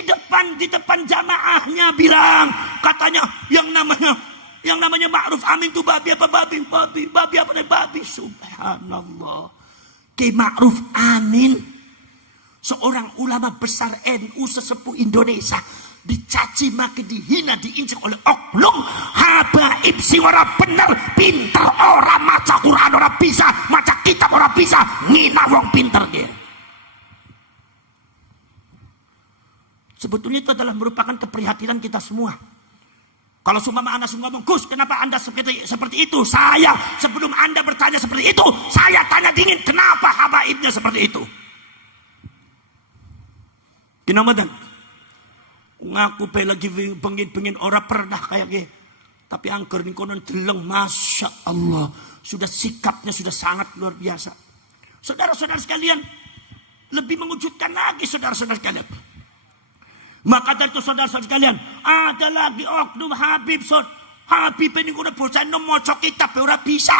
depan jamaahnya bilang katanya yang namanya Ma'ruf Amin itu babi apa babi apa nih babi. Subhanallah. Kiai Ma'ruf Amin, seorang ulama besar NU sesepuh Indonesia, dicaci maki, dihina, diinjek oleh oknum habaib sing ora bener, pinter, ora maca Quran, ora bisa maca kitab, ora bisa ngina wong pinter dia. Sebetulnya itu adalah merupakan keprihatinan kita semua. Kalau seumpama Anda ngomong, Gus, kenapa Anda seperti itu? Saya sebelum Anda bertanya seperti itu, saya tanya dingin, kenapa habaibnya seperti itu? Kinamadan, ngaku pe lagi bengin orang pernah kayak gini, tapi angker ning konon deleng, masya Allah, sudah sikapnya sudah sangat luar biasa. Saudara-saudara sekalian, lebih mengejutkan lagi saudara-saudara sekalian. Maka dari itu saudara-saudara sekalian, ada lagi oknum Habib. Habib ini udah bosan maca kitab ora bisa.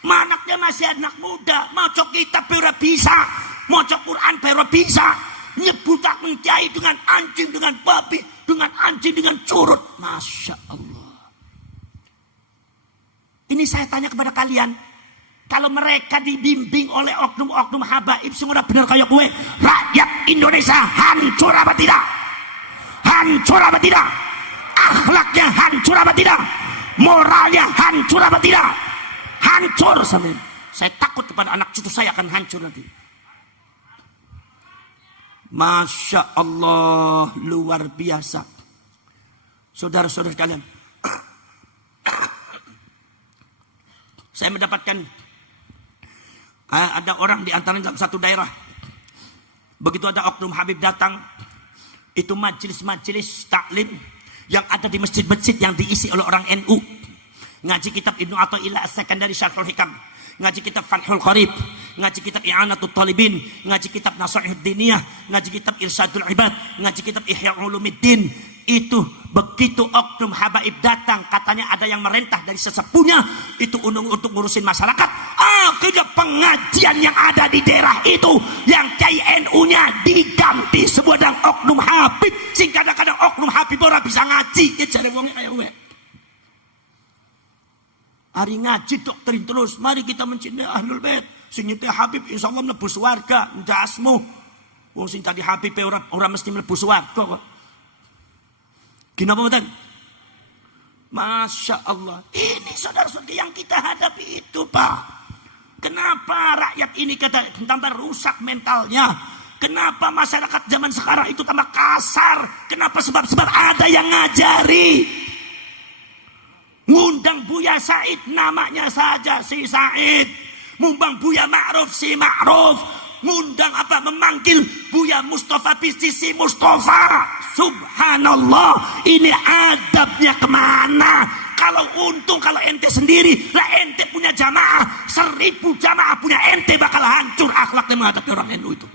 Manaknya masih anak muda, maca kitab ora bisa, maca Quran ora bisa. Nyebutaken kiai dengan anjing, dengan babi, dengan anjing, dengan curut. Masya Allah. Ini saya tanya kepada kalian, kalau mereka dibimbing oleh oknum-oknum habaib semua benar kayak gue, rakyat Indonesia hancur apa tidak? Hancur apa tidak? Akhlaknya hancur apa tidak? Moralnya hancur apa tidak? Hancur sampai. Saya takut kepada anak cucu saya akan hancur nanti. Masya Allah, luar biasa. Saudara-saudara sekalian, saya mendapatkan ada orang di antara dalam satu daerah. Begitu ada oknum Habib datang, itu majelis-majelis taklim yang ada di masjid-masjid yang diisi oleh orang NU. Ngaji kitab Ibnu Athaillah As-Sakandari Syarhul Hikam, ngaji kitab Fathul Qarib, ngaji kitab I'anatul Talibin, ngaji kitab Nasihat Diniyah, ngaji kitab Irsyadul Ibad, ngaji kitab Ihya Ulumuddin. Itu begitu oknum habaib datang, katanya ada yang merentah dari sesepuhnya, itu untuk ngurusin masyarakat. Akhirnya pengajian yang ada di daerah itu, yang Kiai NU-nya diganti sebuah dan oknum habib, sing kadang-kadang oknum habib orang bisa ngaji. Ya jare wong kaya kowe. Hari ngaji doktrin terus, mari kita mencintai Ahlul Bait. Sing nyintai Habib insyaallah mlebu swarga, ndasmu. Wong sing tadi Habib ora mesti mlebu swarga kok. Kenapa betul? Masya Allah. Ini saudara-saudara yang kita hadapi itu, Pak. Kenapa rakyat ini tambah rusak mentalnya? Kenapa masyarakat zaman sekarang itu tambah kasar? Kenapa? Sebab ada yang ngajari. Ngundang Buya Said namanya saja si Said. Mumbang Buya Ma'ruf si Ma'ruf. Ngundang apa? Memanggil Buya Mustafa Bisri si Mustafa. Subhanallah. Ini adabnya kemana? Kalau untung kalau ente sendiri, lah ente punya jamaah, 1000 jamaah punya ente bakal hancur akhlaknya menghadapi orang NU itu.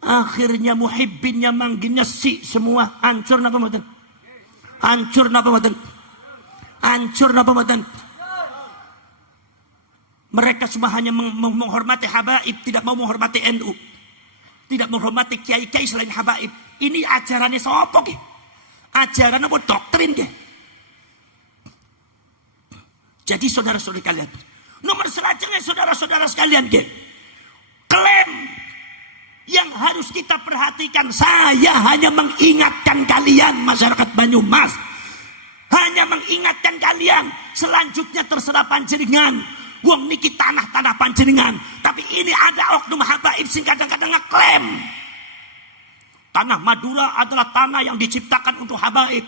Akhirnya muhibbinnya manggilnya si semua hancur napa mboten? Hancur napa mboten? Hancur napa mboten? Mereka semua hanya menghormati habaib, tidak mau menghormati NU. Tidak menghormati kiai-kiai selain habaib. Ini ajarannya sapa ki? Ajaran apa doktrin ki? Jadi saudara-saudara kalian, nomor selanjutnya saudara-saudara sekalian ki, klaim yang harus kita perhatikan. Saya hanya mengingatkan kalian masyarakat Banyumas, hanya mengingatkan kalian. Selanjutnya terserah panjenengan. Wong niki tanah-tanah panjenengan, tapi ini ada oknum habaib sing kadang-kadang ngeklaim tanah Madura adalah tanah yang diciptakan untuk habaib.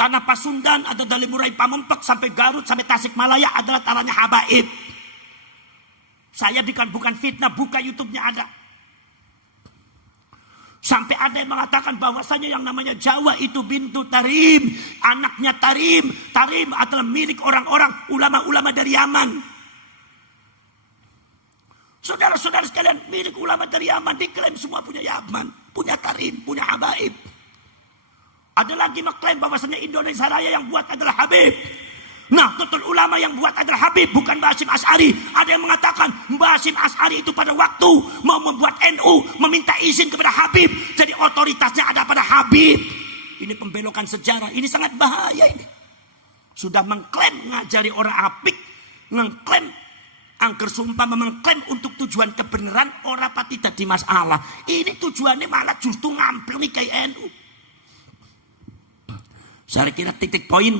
Tanah Pasundan atau dari Murai Pamempek sampai Garut sampai Tasikmalaya adalah tanahnya habaib. Saya bukan fitnah, buka YouTube-nya ada. Sampai ada yang mengatakan bahwasanya yang namanya Jawa itu bintu Tarim, anaknya Tarim. Tarim adalah milik orang-orang ulama-ulama dari Yaman. Saudara-saudara sekalian, milik ulama dari Yaman diklaim semua punya Yaman, punya Tarim, punya habaib. Ada lagi mengklaim bahwasanya Indonesia Raya yang buat adalah Habib. Nah, total ulama yang buat adalah Habib, bukan Mbah Hasyim Asy'ari. Ada yang mengatakan Mbah Hasyim Asy'ari itu pada waktu mau membuat NU meminta izin kepada Habib, jadi otoritasnya ada pada Habib. Ini pembelokan sejarah, ini sangat bahaya ini. Sudah mengklaim ngajari orang apik, mengklaim Angger sumpah mengklaim untuk tujuan kebenaran ora pati dadi masalah. Ini tujuannya malah justru ngamplengi kayak NU. Saya kira titik poin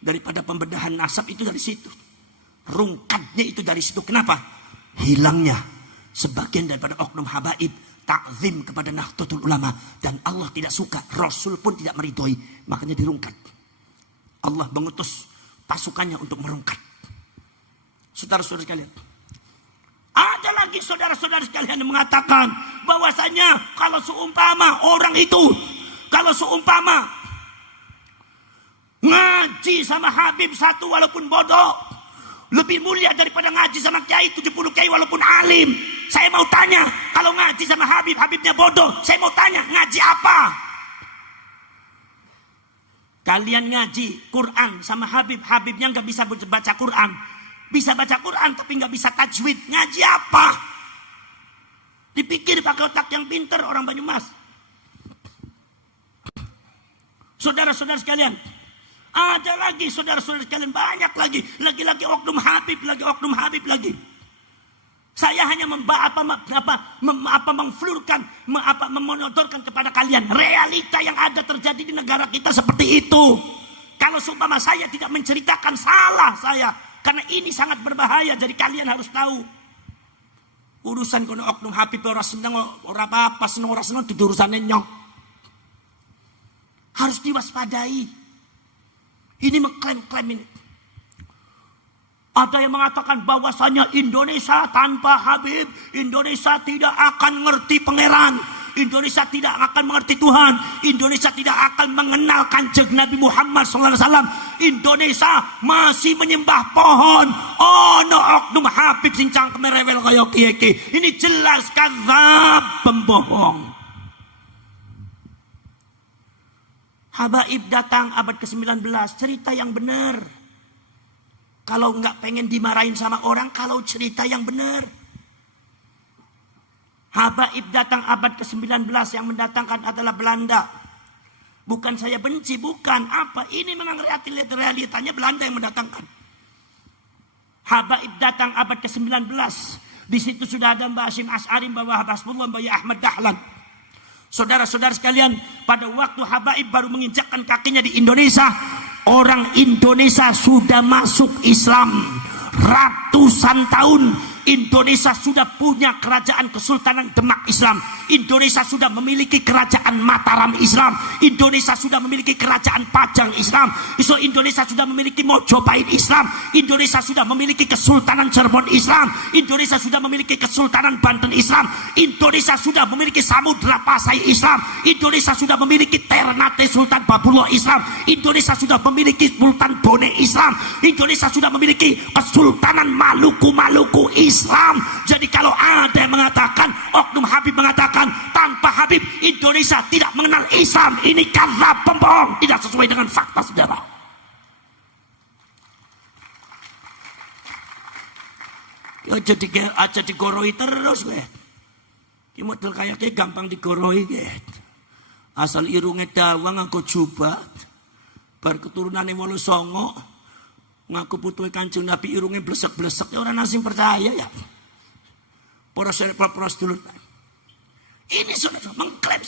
daripada pembedahan nasab itu dari situ. Rungkatnya itu dari situ. Kenapa? Hilangnya sebagian daripada oknum habaib takzim kepada Nahdlatul Ulama, dan Allah tidak suka, Rasul pun tidak meridhoi, makanya dirungkat. Allah mengutus pasukannya untuk merungkat. Saudara-saudara sekalian, ada lagi saudara-saudara sekalian yang mengatakan bahwasanya kalau seumpama orang itu, kalau seumpama ngaji sama Habib satu walaupun bodoh lebih mulia daripada ngaji sama kiai 70 kiai walaupun alim. Saya mau tanya, kalau ngaji sama Habib, Habibnya bodoh, saya mau tanya, ngaji apa? Kalian ngaji Quran sama Habib, Habibnya nggak bisa baca Quran. Bisa baca Quran tapi nggak bisa tajwid. Ngaji apa? Dipikir pakai otak yang pinter orang Banyumas. Saudara-saudara sekalian, ada lagi saudara-saudara sekalian, banyak lagi. Lagi-lagi oknum Habib, lagi oknum Habib lagi. Saya hanya memflurkan, memonotorkan kepada kalian realita yang ada terjadi di negara kita seperti itu. Kalau seumpama saya tidak menceritakan, salah saya. Karena ini sangat berbahaya, jadi kalian harus tahu. Urusan kono oknum Habib ora seneng, ora apa-apa, seneng ora seneng itu urusane nyong. Harus diwaspadai. Ini mengklaim-klaim ini. Ada yang mengatakan bahwasanya Indonesia tanpa Habib, Indonesia tidak akan ngerti pangeran. Indonesia tidak akan mengerti Tuhan. Indonesia tidak akan mengenal Kanjeng Nabi Muhammad SAW. Indonesia masih menyembah pohon. Oh no, oknum Habib sing cangkeme rewel kaya kiye. Ini jelas kadzab, pembohong. Habaib datang abad ke-19, cerita yang benar. Kalau nggak pengen dimarahin sama orang, kalau cerita yang benar. Habaib datang abad ke-19, yang mendatangkan adalah Belanda. Bukan saya benci, bukan. Apa? Ini memang realitanya Belanda yang mendatangkan. Habaib datang abad ke-19. Di situ sudah ada Mbak Hashim Asy'ari, Mbak Wahab Hasbullah, Mbak Ahmad Dahlan. Saudara-saudara sekalian, pada waktu Habaib baru menginjakkan kakinya di Indonesia, orang Indonesia sudah masuk Islam. Ratusan tahun Indonesia sudah punya kerajaan Kesultanan Demak Islam. Indonesia sudah memiliki kerajaan Mataram Islam. Indonesia sudah memiliki kerajaan Pajang Islam. Indonesia sudah memiliki Mojopahit Islam. Indonesia sudah memiliki Kesultanan Cirebon Islam. Indonesia sudah memiliki Kesultanan Banten Islam. Indonesia sudah memiliki Samudra Pasai Islam. Indonesia sudah memiliki Ternate Sultan Babullah Islam. Indonesia sudah memiliki Sultan Bone Islam. Indonesia sudah memiliki Kesultanan Maluku Islam. Jadi kalau ada yang mengatakan, oknum Habib mengatakan tanpa Habib Indonesia tidak mengenal Islam, ini kadzab, pembohong, tidak sesuai dengan fakta, saudara. Ya jadi digoroi terus, gue. Ki model kayaknya gampang digoroi, gue. Asal irunge dawang ngaku jubah, bar keturunane wolu songo, ngaku putuhe Kanjeng Nabi irunge blesek-blesek, ya orang asing percaya ya. Poros dulu. Ini saudara mengklaim.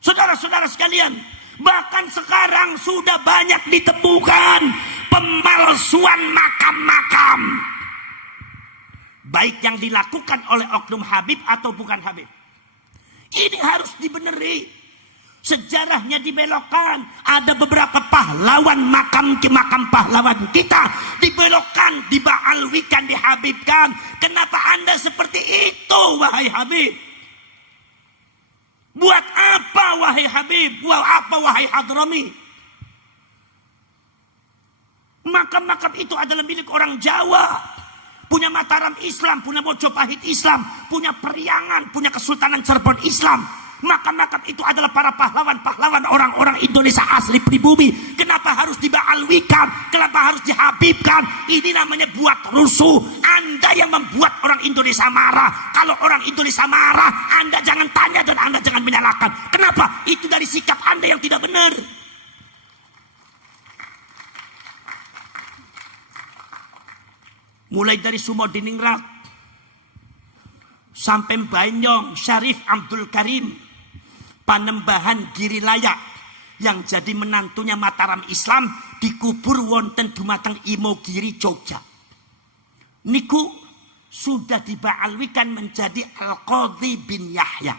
Saudara-saudara sekalian, bahkan sekarang sudah banyak ditemukan pemalsuan makam-makam. Baik yang dilakukan oleh oknum Habib atau bukan Habib. Ini harus dibeneri. Sejarahnya dibelokkan. Ada beberapa pahlawan, makam pahlawan kita dibelokkan, dibaalwikan, dihabibkan. Kenapa Anda seperti itu, wahai Habib? Buat apa, wahai Habib? Buat apa, wahai Hadrami? Makam-makam itu adalah milik orang Jawa. Punya Mataram Islam, punya Mojopahit Islam, punya Periangan, punya Kesultanan Cirebon Islam. Makam-makam itu adalah para pahlawan-pahlawan orang-orang Indonesia asli pribumi. Kenapa harus dibaalwikan? Kenapa harus dihabibkan? Ini namanya buat rusuh. Anda yang membuat orang Indonesia marah. Kalau orang Indonesia marah, Anda jangan tanya dan Anda jangan menyalahkan. Kenapa? Itu dari sikap Anda yang tidak benar. Mulai dari Sumodiningrat sampai Banyong, Syarif Abdul Karim, Panembahan Girilaya yang jadi menantunya Mataram Islam dikubur wonten dumateng Imogiri Jogja. Niku sudah dibaalwikan menjadi Al-Qadhi bin Yahya.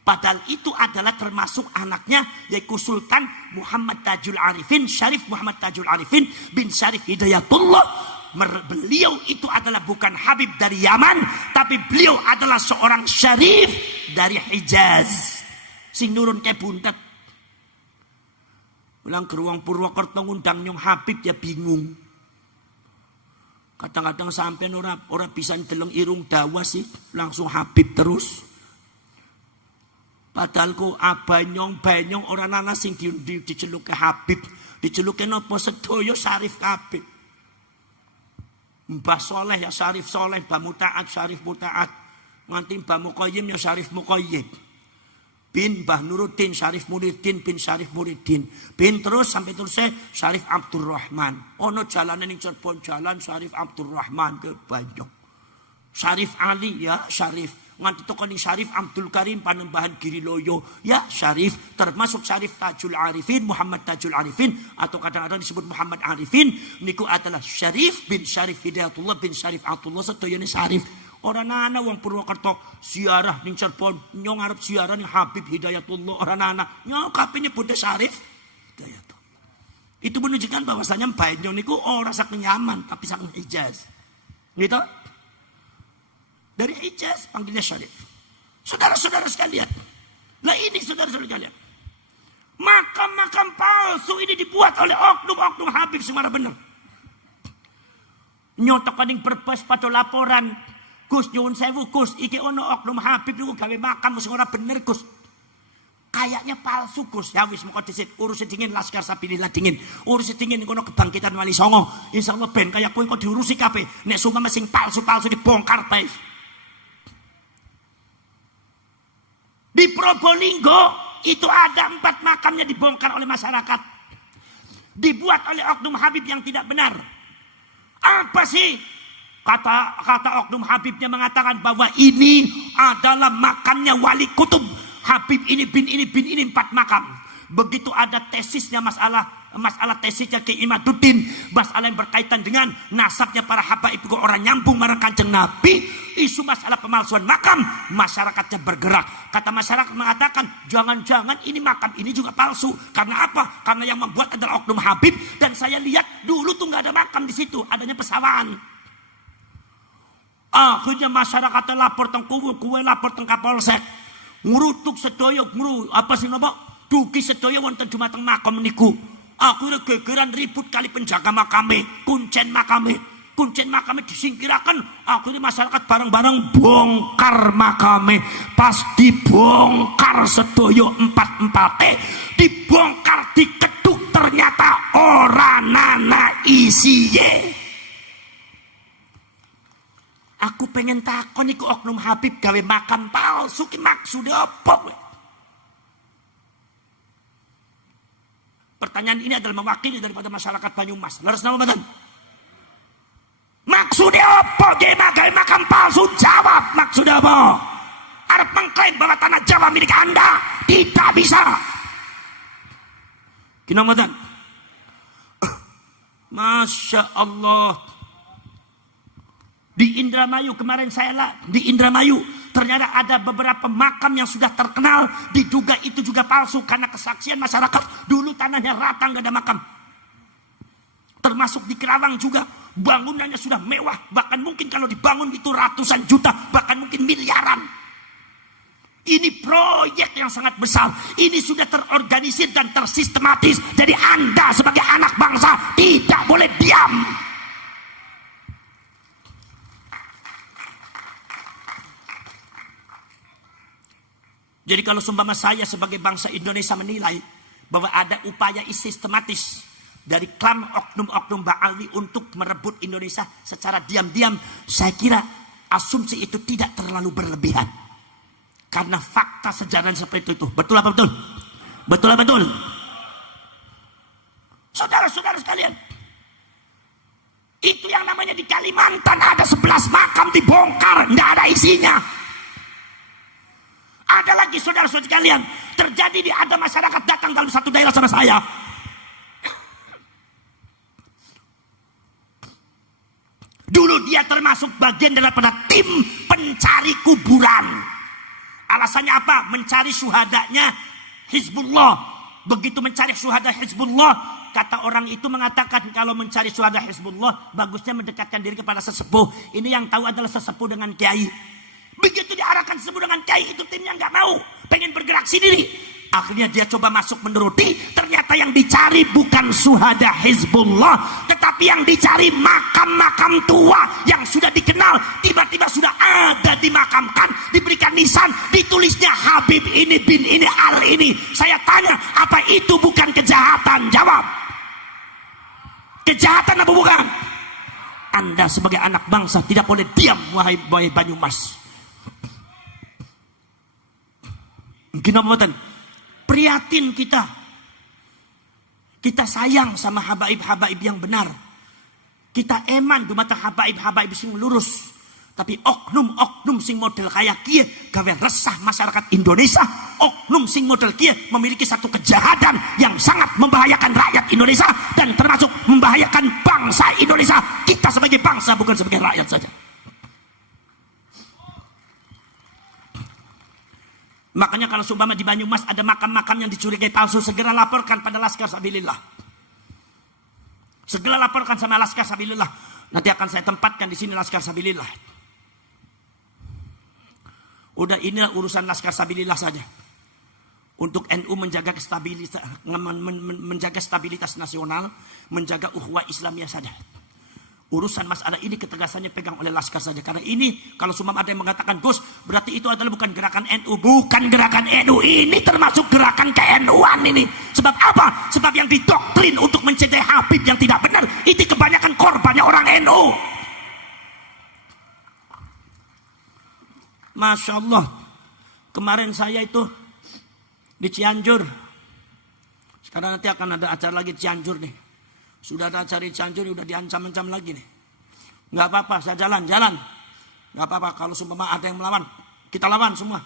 Padahal itu adalah termasuk anaknya yaitu Sultan Muhammad Tajul Arifin, Syarif Muhammad Tajul Arifin bin Syarif Hidayatullah. Beliau itu adalah bukan Habib dari Yaman, tapi beliau adalah seorang syarif dari Hijaz. Sing nurun ke buntet. Ulang ke ruang Purwokerto ngundang nyong Habib ya bingung. Kadang-kadang sampai ora bisa ndeleng irung dawa sih, langsung Habib terus. Padahal ku abanyong banyong orang nana sing diceluke Habib, diceluke nopo sedoyo syarif kabeh. Mbah Soleh ya Syarif Soleh, Mbah Mutaat Syarif Mutaat, nganti Mbah Muqayyim ya Syarif Muqayyim, bin Mbah Nuruddin Syarif Muridin bin Syarif Muridin, bin terus sampai terus Syarif Abdurrahman. Ono jalanan ning Cirebon jalan Syarif Abdurrahman ke Banyong. Syarif Ali ya Syarif, nganti toko ning Syarif Abdul Karim Panembahan Giriloyo ya Syarif, termasuk Syarif Tajul Arifin Muhammad Tajul Arifin atau kadang-kadang disebut Muhammad Arifin. Niku adalah Syarif bin Syarif Hidayatullah bin Syarif Abdullah sedayane Syarif. Orang nana wong Purwokerto ziarah ning Cirebon nyong arep ziarah ning Habib Hidayatullah, orang nana nyong kapine bodhe Syarif Hidayatullah. Itu menunjukkan bahwasanya Banyong niku ora saking Yaman tapi saking Hijaz. Gitu? Dari Hijaz panggilnya Syarif. Saudara-saudara sekalian, lah ini saudara-saudara sekalian, makam-makam palsu ini dibuat oleh oknum-oknum Habib semara bener. Nyotok kaning berbas pada laporan, Gus nyuwun sewu Gus, iki ono oknum Habib niku gawe makam sing ora bener Gus. Kayaknya palsu Gus. Ya wis moko disit urus dingin Laskar Sabilillah dingin. Urus dingin kono kebangkitan Wali Songo. Insyaallah ben kaya kowe kok diurusi kabeh. Nek sumama sing palsu-palsu dibongkar bae. Di Probolinggo itu ada 4 makamnya dibongkar oleh masyarakat. Dibuat oleh oknum Habib yang tidak benar. Apa sih? Kata oknum Habibnya mengatakan bahwa ini adalah makamnya Wali Kutub. Habib ini bin ini 4 makam. Begitu ada tesisnya masalah tesisnya Ki Imaduddin, masalah yang berkaitan dengan nasabnya para habaib itu orang nyambung marang Kanjeng Nabi, isu masalah pemalsuan makam, masyarakatnya bergerak. Kata masyarakat mengatakan, jangan-jangan ini makam ini juga palsu. Karena apa? Karena yang membuat adalah oknum Habib, dan saya lihat dulu tuh nggak ada makam di situ, adanya pesawahan. Akhirnya masyarakatnya lapor teng kuwe lapor teng Kapolsek. Ngurutuk sedaya apa sih napa? Dugi sedaya wonten dumateng makam niku. Akhirnya gegeran ribut kali penjaga makame, kuncen makame disingkirakan. Akhirnya masyarakat bareng-bareng bongkar makame. Pas dibongkar sedaya 4-4 dibongkar diketuk ternyata ora nana isiye. Aku pengen takon iku oknum Habib gawe makam palsu ki maksudnya apa? Pertanyaan ini adalah mewakili daripada masyarakat Banyumas. Leres nama badan. Maksudnya apa? Gawe makam palsu? Jawab maksudnya apa? Arep mengklaim bahwa tanah Jawa milik Anda? Tidak bisa. Kina badan. Masya Allah. Di Indramayu kemarin di Indramayu ternyata ada beberapa makam yang sudah terkenal, diduga itu juga palsu karena kesaksian masyarakat. Dulu tanahnya rata nggak ada makam. Termasuk di Kerawang juga bangunannya sudah mewah, bahkan mungkin kalau dibangun itu ratusan juta, bahkan mungkin miliaran. Ini proyek yang sangat besar. Ini sudah terorganisir dan tersistematis. Jadi Anda sebagai anak bangsa tidak boleh diam. Jadi kalau seumpama saya sebagai bangsa Indonesia menilai bahwa ada upaya sistematis dari klan oknum-oknum Ba'alwi untuk merebut Indonesia secara diam-diam, saya kira asumsi itu tidak terlalu berlebihan. Karena fakta sejarah seperti itu. Betul apa betul? Betul apa betul? Saudara-saudara sekalian, Itu yang namanya di Kalimantan ada 11 makam dibongkar, nggak ada isinya. Ada lagi saudara-saudara sekalian, terjadi di ada masyarakat datang dalam satu daerah sama saya. Dulu dia termasuk bagian daripada tim pencari kuburan. Alasannya apa? Mencari syuhadanya Hizbullah. Begitu mencari syuhada Hizbullah, kata orang itu mengatakan kalau mencari syuhada Hizbullah bagusnya mendekatkan diri kepada sesepuh. Ini yang tahu adalah sesepuh dengan kiai. Begitu diarahkan sesepuh dengan kiai, itu timnya nggak mau, pengen bergerak sendiri. Akhirnya dia coba masuk menuruti, ternyata yang dicari bukan syuhada Hizbullah, tetapi yang dicari makam-makam tua yang sudah dikenal, tiba-tiba sudah ada dimakamkan, diberikan nisan, ditulisnya Habib ini bin ini al ini. Saya tanya, apa itu bukan kejahatan? Jawab. Kejahatan apa bukan? Anda sebagai anak bangsa tidak boleh diam, wahai Banyumas. Gimana? Prihatin kita sayang sama habaib-habaib yang benar, kita eman di mata habaib-habaib sing lurus, tapi oknum-oknum sing model kayak kia gawe resah masyarakat Indonesia. Oknum sing model kia memiliki satu kejahatan yang sangat membahayakan rakyat Indonesia dan termasuk membahayakan bangsa Indonesia, kita sebagai bangsa, bukan sebagai rakyat saja. Makanya kalau seumpama di Banyumas ada makam-makam yang dicurigai palsu, segera laporkan pada Laskar Sabilillah. Segera laporkan sama Laskar Sabilillah. Nanti akan saya tempatkan di sini Laskar Sabilillah. Udah, inilah urusan Laskar Sabilillah saja. Untuk NU menjaga stabilitas nasional, menjaga ukhuwah Islamiyah saja. Urusan masalah ini ketegasannya pegang oleh Laskar saja. Karena ini kalau cuma ada yang mengatakan Gus, berarti itu adalah bukan gerakan NU. Bukan gerakan NU, ini termasuk gerakan ke-NU-an ini. Sebab apa? Sebab yang didoktrin untuk mencintai Habib yang tidak benar, itu kebanyakan korbannya orang NU. Masya Allah, kemarin saya itu di Cianjur. Sekarang nanti akan ada acara lagi Cianjur nih. Sudah ada acara Cianjur, udah diancam-ancam lagi nih. Nggak apa-apa, saya jalan. Nggak apa-apa, kalau seumpama ada yang melawan, kita lawan semua.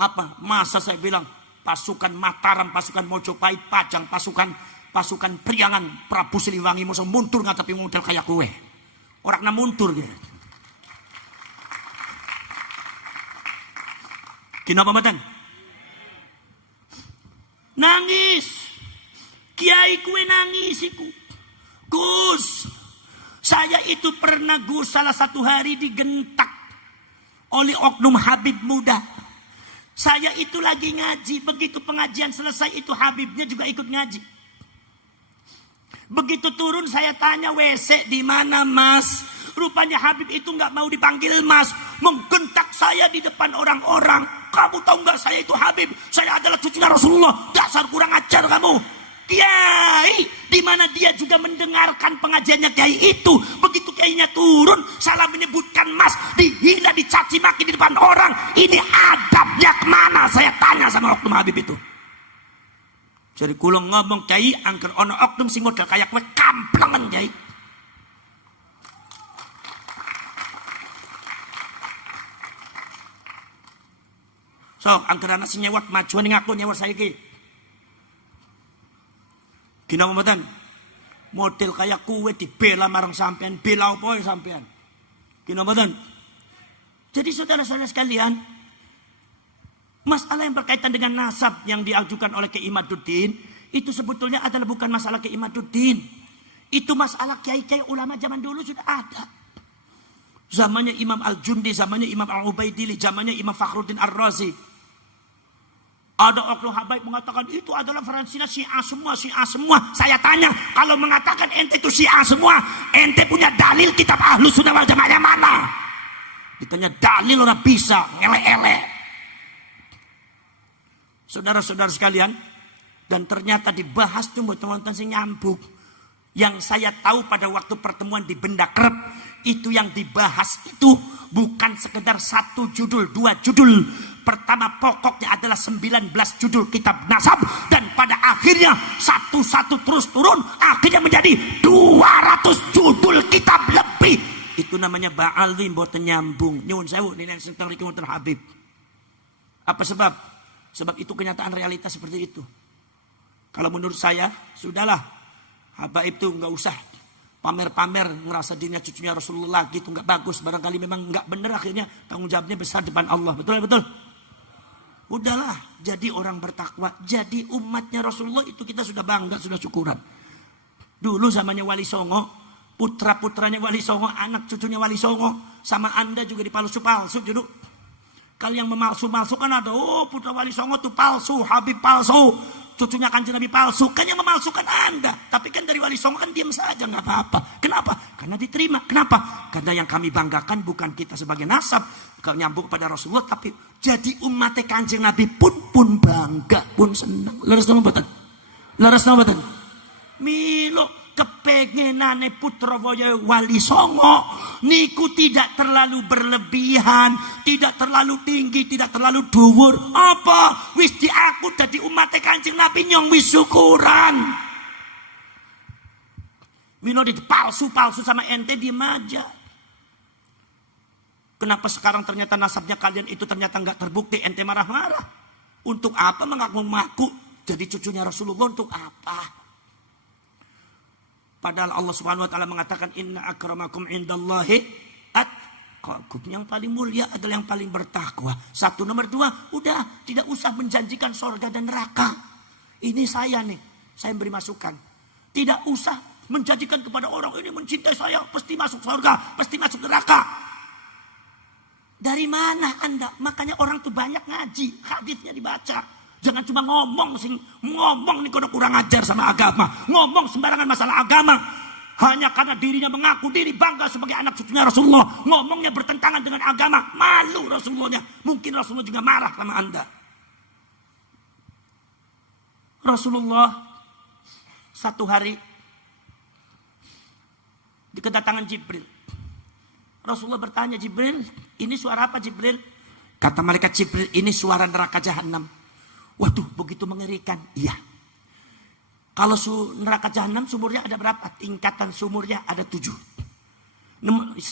Apa? Masa saya bilang pasukan Mataram, pasukan Mojopahit, Pajang, pasukan Priangan, Prabu Siliwangi mau mundur ngadapi model kayak kue. Orangnya mundur gitu. Kenapa matan? Nangis. Kiai kue nangis iku. Gus, saya itu pernah Gus salah satu hari digentak oleh oknum Habib muda. Saya itu lagi ngaji, begitu pengajian selesai itu Habibnya juga ikut ngaji. Begitu turun saya tanya WC di mana Mas? Rupanya Habib itu nggak mau dipanggil Mas, menggentak saya di depan orang-orang. Kamu tahu nggak saya itu Habib? Saya adalah cucunya Rasulullah. Dasar kurang ajar kamu. Kiai, di mana dia juga mendengarkan pengajiannya kiai itu. Begitu kiainya turun, salah menyebutkan Mas, dihina, dicaci maki di depan orang. Ini adabnya kemana? Saya tanya sama oknum Habib itu. Jadi kulong ngomong kiai, angker ono oknum sing model kayak kue kamplengan kiai. So, angker anak si nyewat majuan ngaku nyewat saya ki. Gina mboten? Model kayak kue dibela marang sampean, bela apa ya sampean? Gina mboten? Jadi saudara-saudara sekalian, masalah yang berkaitan dengan nasab yang diajukan oleh Kiai Imaduddin itu sebetulnya adalah bukan masalah Kiai Imaduddin. Itu masalah kiai-kiai ulama zaman dulu sudah ada. Zamannya Imam Al-Jundi, zamannya Imam Al-Ubaidili, zamannya Imam Fakhruddin Ar-Razi. Ada oknum habaib mengatakan itu adalah Fransina Syiah semua. Saya tanya, kalau mengatakan ente itu Syiah semua, ente punya dalil kitab Ahlus Sunnah wal Jamaah mana? Ditanya dalil orang bisa, ngelek-elek. Saudara-saudara sekalian, dan ternyata dibahas tuh teman-teman sing nyambung. Yang saya tahu pada waktu pertemuan di Benda Krep, itu yang dibahas itu bukan sekedar satu judul, dua judul. Pertama pokoknya adalah 19 judul kitab nasab, dan pada akhirnya satu-satu terus turun, akhirnya menjadi 20 200 judul kitab lebih. Itu namanya ba'alwi mboten nyambung. Nyuwun sewu nilai tentang riki wonten Habib. Apa sebab? Sebab itu kenyataan realitas seperti itu. Kalau menurut saya, sudahlah. Habaib itu nggak usah pamer-pamer ngerasa dirinya cucunya Rasulullah gitu, nggak bagus. Barangkali memang nggak benar, akhirnya tanggung jawabnya besar depan Allah. Betul betul. Udahlah, jadi orang bertakwa, jadi umatnya Rasulullah itu kita sudah bangga, sudah syukuran. Dulu zamannya Wali Songo, putra-putranya Wali Songo, anak cucunya Wali Songo, sama Anda juga dipalsu-palsu dulu. Kalau yang memalsu-malsu kan ada, oh putra Wali Songo itu palsu, Habib palsu, cucunya Kanjeng Nabi palsu. Kan yang memalsukan Anda. Tapi kan dari Wali Songo kan diam saja, nggak apa-apa. Kenapa? Karena diterima. Kenapa? Karena yang kami banggakan bukan kita sebagai nasab, kalau nyambung kepada Rasulullah, tapi jadi umat Kanjeng Nabi pun bangga, pun senang. Leres nama betul. Leres nama betul. Milo kepengenane putra Wali Songo niku tidak terlalu berlebihan, tidak terlalu tinggi, tidak terlalu dhuwur. Apa? Wis diaku dadi umat Kanjeng Nabi nyong wis syukuran. Mino dipalsu-palsu sama ente diem aja. Kenapa sekarang ternyata nasabnya kalian itu ternyata nggak terbukti, ente marah-marah? Untuk apa mengaku-ngaku jadi cucunya Rasulullah, untuk apa? Padahal Allah Subhanahu wa taala mengatakan inna akramakum indallahi atqakum. Yang paling mulia adalah yang paling bertakwa. Satu, nomor dua, udah tidak usah menjanjikan surga dan neraka. Ini saya nih, saya beri masukan. Tidak usah menjanjikan kepada orang ini mencintai saya pasti masuk surga, pasti masuk neraka. Dari mana Anda? Makanya orang tuh banyak ngaji, hadisnya dibaca. Jangan cuma ngomong nih kalau kurang ajar sama agama. Ngomong sembarangan masalah agama. Hanya karena dirinya mengaku diri bangga sebagai anak cucunya Rasulullah. Ngomongnya bertentangan dengan agama. Malu Rasulullahnya. Mungkin Rasulullah juga marah sama Anda. Rasulullah satu hari di kedatangan Jibril. Rasulullah bertanya, Jibril, ini suara apa Jibril? Kata malaikat Jibril, ini suara neraka jahanam. Waduh, begitu mengerikan. Iya. Kalau neraka jahanam sumurnya ada berapa? Tingkatan sumurnya ada 7.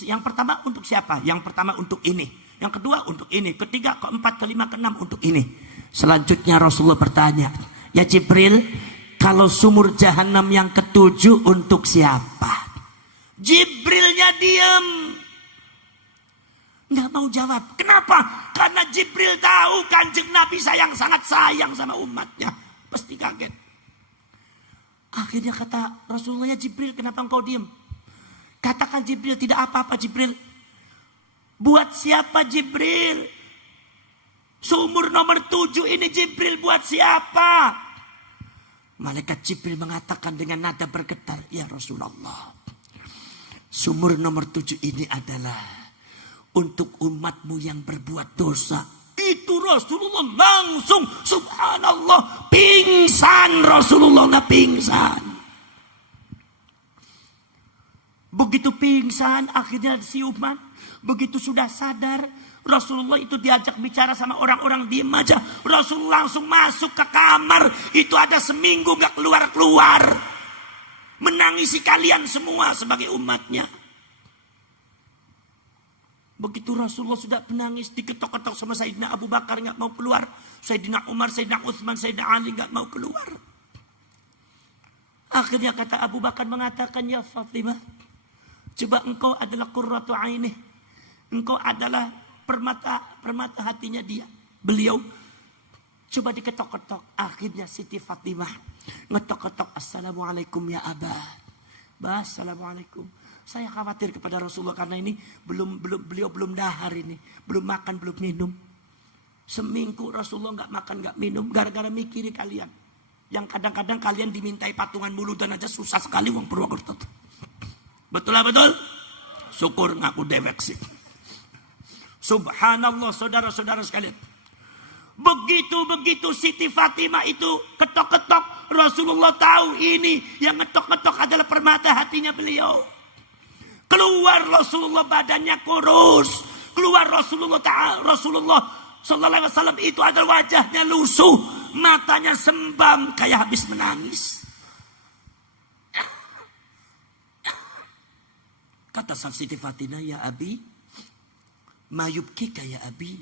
Yang pertama untuk siapa? Yang pertama untuk ini. Yang kedua untuk ini. Ketiga, keempat, kelima, keenam untuk ini. Selanjutnya Rasulullah bertanya, ya Jibril, kalau sumur jahanam yang ke-7 untuk siapa? Jibrilnya diam. Nggak mau jawab. Kenapa? Karena Jibril tahu Kanjeng Nabi sangat sayang sama umatnya. Pasti kaget. Akhirnya kata Rasulullah, ya Jibril, kenapa engkau diam? Katakan Jibril, tidak apa-apa Jibril. Buat siapa Jibril? Sumur nomor 7 ini Jibril buat siapa? Malaikat Jibril mengatakan dengan nada bergetar, ya Rasulullah, sumur nomor 7 ini adalah untuk umatmu yang berbuat dosa. Itu Rasulullah langsung subhanallah pingsan. Rasulullah nggak pingsan. Begitu pingsan akhirnya siuman. Begitu sudah sadar, Rasulullah itu diajak bicara sama orang-orang, diem aja. Rasulullah langsung masuk ke kamar. Itu ada seminggu gak keluar-keluar. Menangisi kalian semua sebagai umatnya. Begitu Rasulullah sudah menangis, diketok-ketok sama Sayyidina Abu Bakar gak mau keluar. Sayyidina Umar, Sayyidina Utsman, Sayyidina Ali gak mau keluar. Akhirnya kata Abu Bakar mengatakan, ya Fatimah, coba engkau adalah qurratu ainih. Engkau adalah permata hatinya dia. Beliau coba diketok-ketok. Akhirnya Siti Fatimah ngetok-ketok, assalamualaikum ya Abah. Bah, assalamualaikum. Saya khawatir kepada Rasulullah karena ini beliau belum dahar ini, belum makan, belum minum. Seminggu Rasulullah nggak makan, nggak minum, gara-gara mikiri kalian. Yang kadang-kadang kalian dimintai patungan muludan aja susah sekali uang Purwokerto. Betul lah betul? Syukur ngaku dewek sih. Subhanallah saudara-saudara sekalian. Begitu Siti Fatimah itu ketok-ketok, Rasulullah tahu ini yang ngetok-ketok adalah permata hatinya beliau. Keluar Rasulullah badannya kurus. Keluar Rasulullah sallallahu alaihi wasallam itu adalah wajahnya lusuh, matanya sembam kayak habis menangis. Kata Siti Fatimah, ya Abi, mayubkika ya Abi.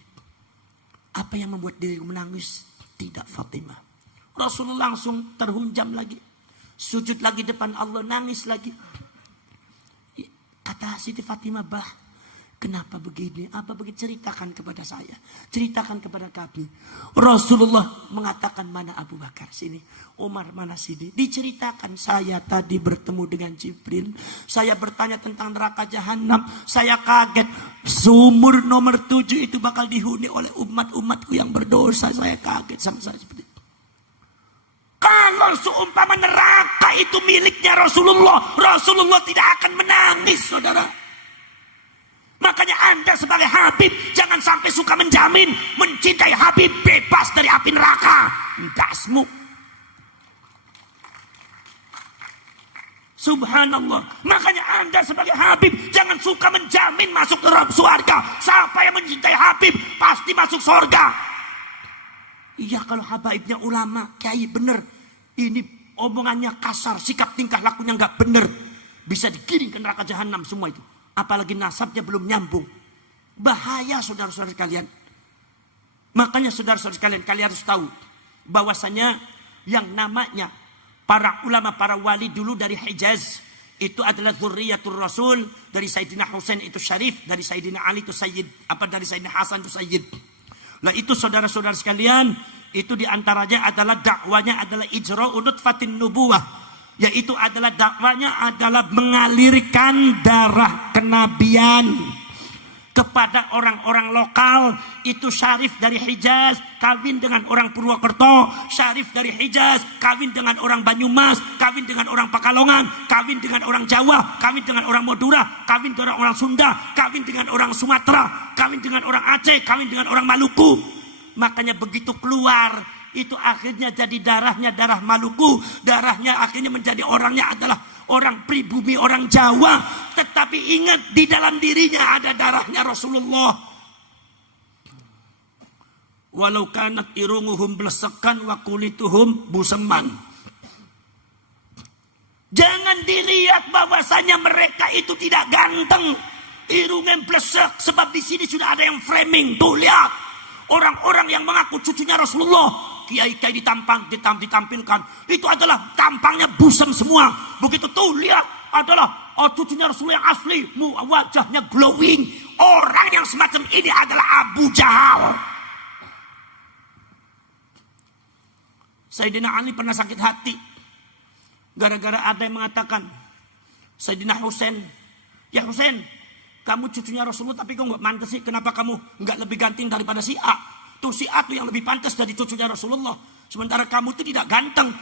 Apa yang membuat diriku menangis? Tidak Fatimah. Rasulullah langsung terhunjam lagi. Sujud lagi depan Allah, nangis lagi. Kata Siti Fatimah, bah, kenapa begini? Apa begitu? Ceritakan kepada saya. Ceritakan kepada kami. Rasulullah mengatakan, mana Abu Bakar? Sini. Umar mana sini? Diceritakan, saya tadi bertemu dengan Jibril. Saya bertanya tentang neraka jahanam. Saya kaget. Sumur nomor 7 itu bakal dihuni oleh umat-umatku yang berdosa. Saya kaget sama saya seperti itu. Kalau seumpama neraka itu miliknya Rasulullah, Rasulullah tidak akan menangis, saudara. Makanya Anda sebagai Habib jangan sampai suka menjamin mencintai Habib bebas dari api neraka. Dasmu. Subhanallah. Makanya Anda sebagai Habib jangan suka menjamin masuk ke dalam surga. Siapa yang mencintai Habib pasti masuk surga. Iya, kalau habaibnya ulama, kiai bener. Ini omongannya kasar, sikap tingkah lakunya nggak bener. Bisa digiring ke neraka jahanam semua itu. Apalagi nasabnya belum nyambung. Bahaya saudara-saudara kalian. Makanya saudara-saudara kalian harus tahu bahwasanya yang namanya para ulama, para wali dulu dari Hijaz itu adalah dzurriyyatur Rasul. Dari Sayyidina Husain itu Syarif, dari Sayyidina Ali itu Sayyid, dari Sayyidina Hasan itu Sayyid. Nah itu saudara-saudara sekalian, itu diantaranya adalah dakwanya adalah ijra'u nutfatin nubuwah, yaitu adalah dakwanya adalah mengalirkan darah kenabian kepada orang-orang lokal. Itu Syarif dari Hijaz kawin dengan orang Purwokerto, Syarif dari Hijaz kawin dengan orang Banyumas, kawin dengan orang Pekalongan, kawin dengan orang Jawa, kawin dengan orang Madura, kawin dengan orang Sunda, kawin dengan orang Sumatera, kawin dengan orang Aceh, kawin dengan orang Maluku. Makanya begitu keluar itu akhirnya jadi darahnya darah Maluku, darahnya akhirnya menjadi orangnya adalah orang pribumi, orang Jawa. Tetapi ingat, di dalam dirinya ada darahnya Rasulullah. Walau kanat irunguhum blesekan wa kulituhum buseman. Jangan dilihat bahwasanya mereka itu tidak ganteng, irungnya blesek, sebab di sini sudah ada yang framing. Tuh lihat, orang-orang yang mengaku cucunya Rasulullah, kiai-kiai ditampilkan, itu adalah tampangnya busem semua. Begitu tuh lihat, adalah cucunya Rasulullah yang asli, wajahnya glowing. Orang yang semacam ini adalah Abu Jahal. Sayyidina Ali pernah sakit hati gara-gara ada yang mengatakan, Sayyidina Husain, ya Husain, kamu cucunya Rasulullah tapi kok nggak mantas sih? Kenapa kamu nggak lebih ganteng daripada si A? Tuh si A tuh yang lebih pantas dari cucunya Rasulullah. Sementara kamu tuh tidak ganteng.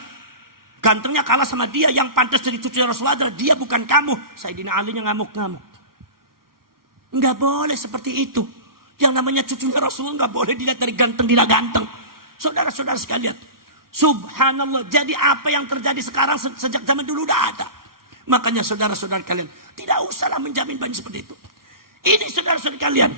Gantengnya kalah sama dia. Yang pantas dari cucunya Rasulullah adalah dia, bukan kamu. Sayyidina Ali nya ngamuk-ngamuk. Nggak boleh seperti itu. Yang namanya cucunya Rasulullah nggak boleh dilihat dari ganteng tidak ganteng. Saudara-saudara sekalian, subhanallah. Jadi apa yang terjadi sekarang sejak zaman dulu udah ada. Makanya saudara-saudara kalian tidak usahlah menjamin banyak seperti itu. Ini saudara-saudara kalian,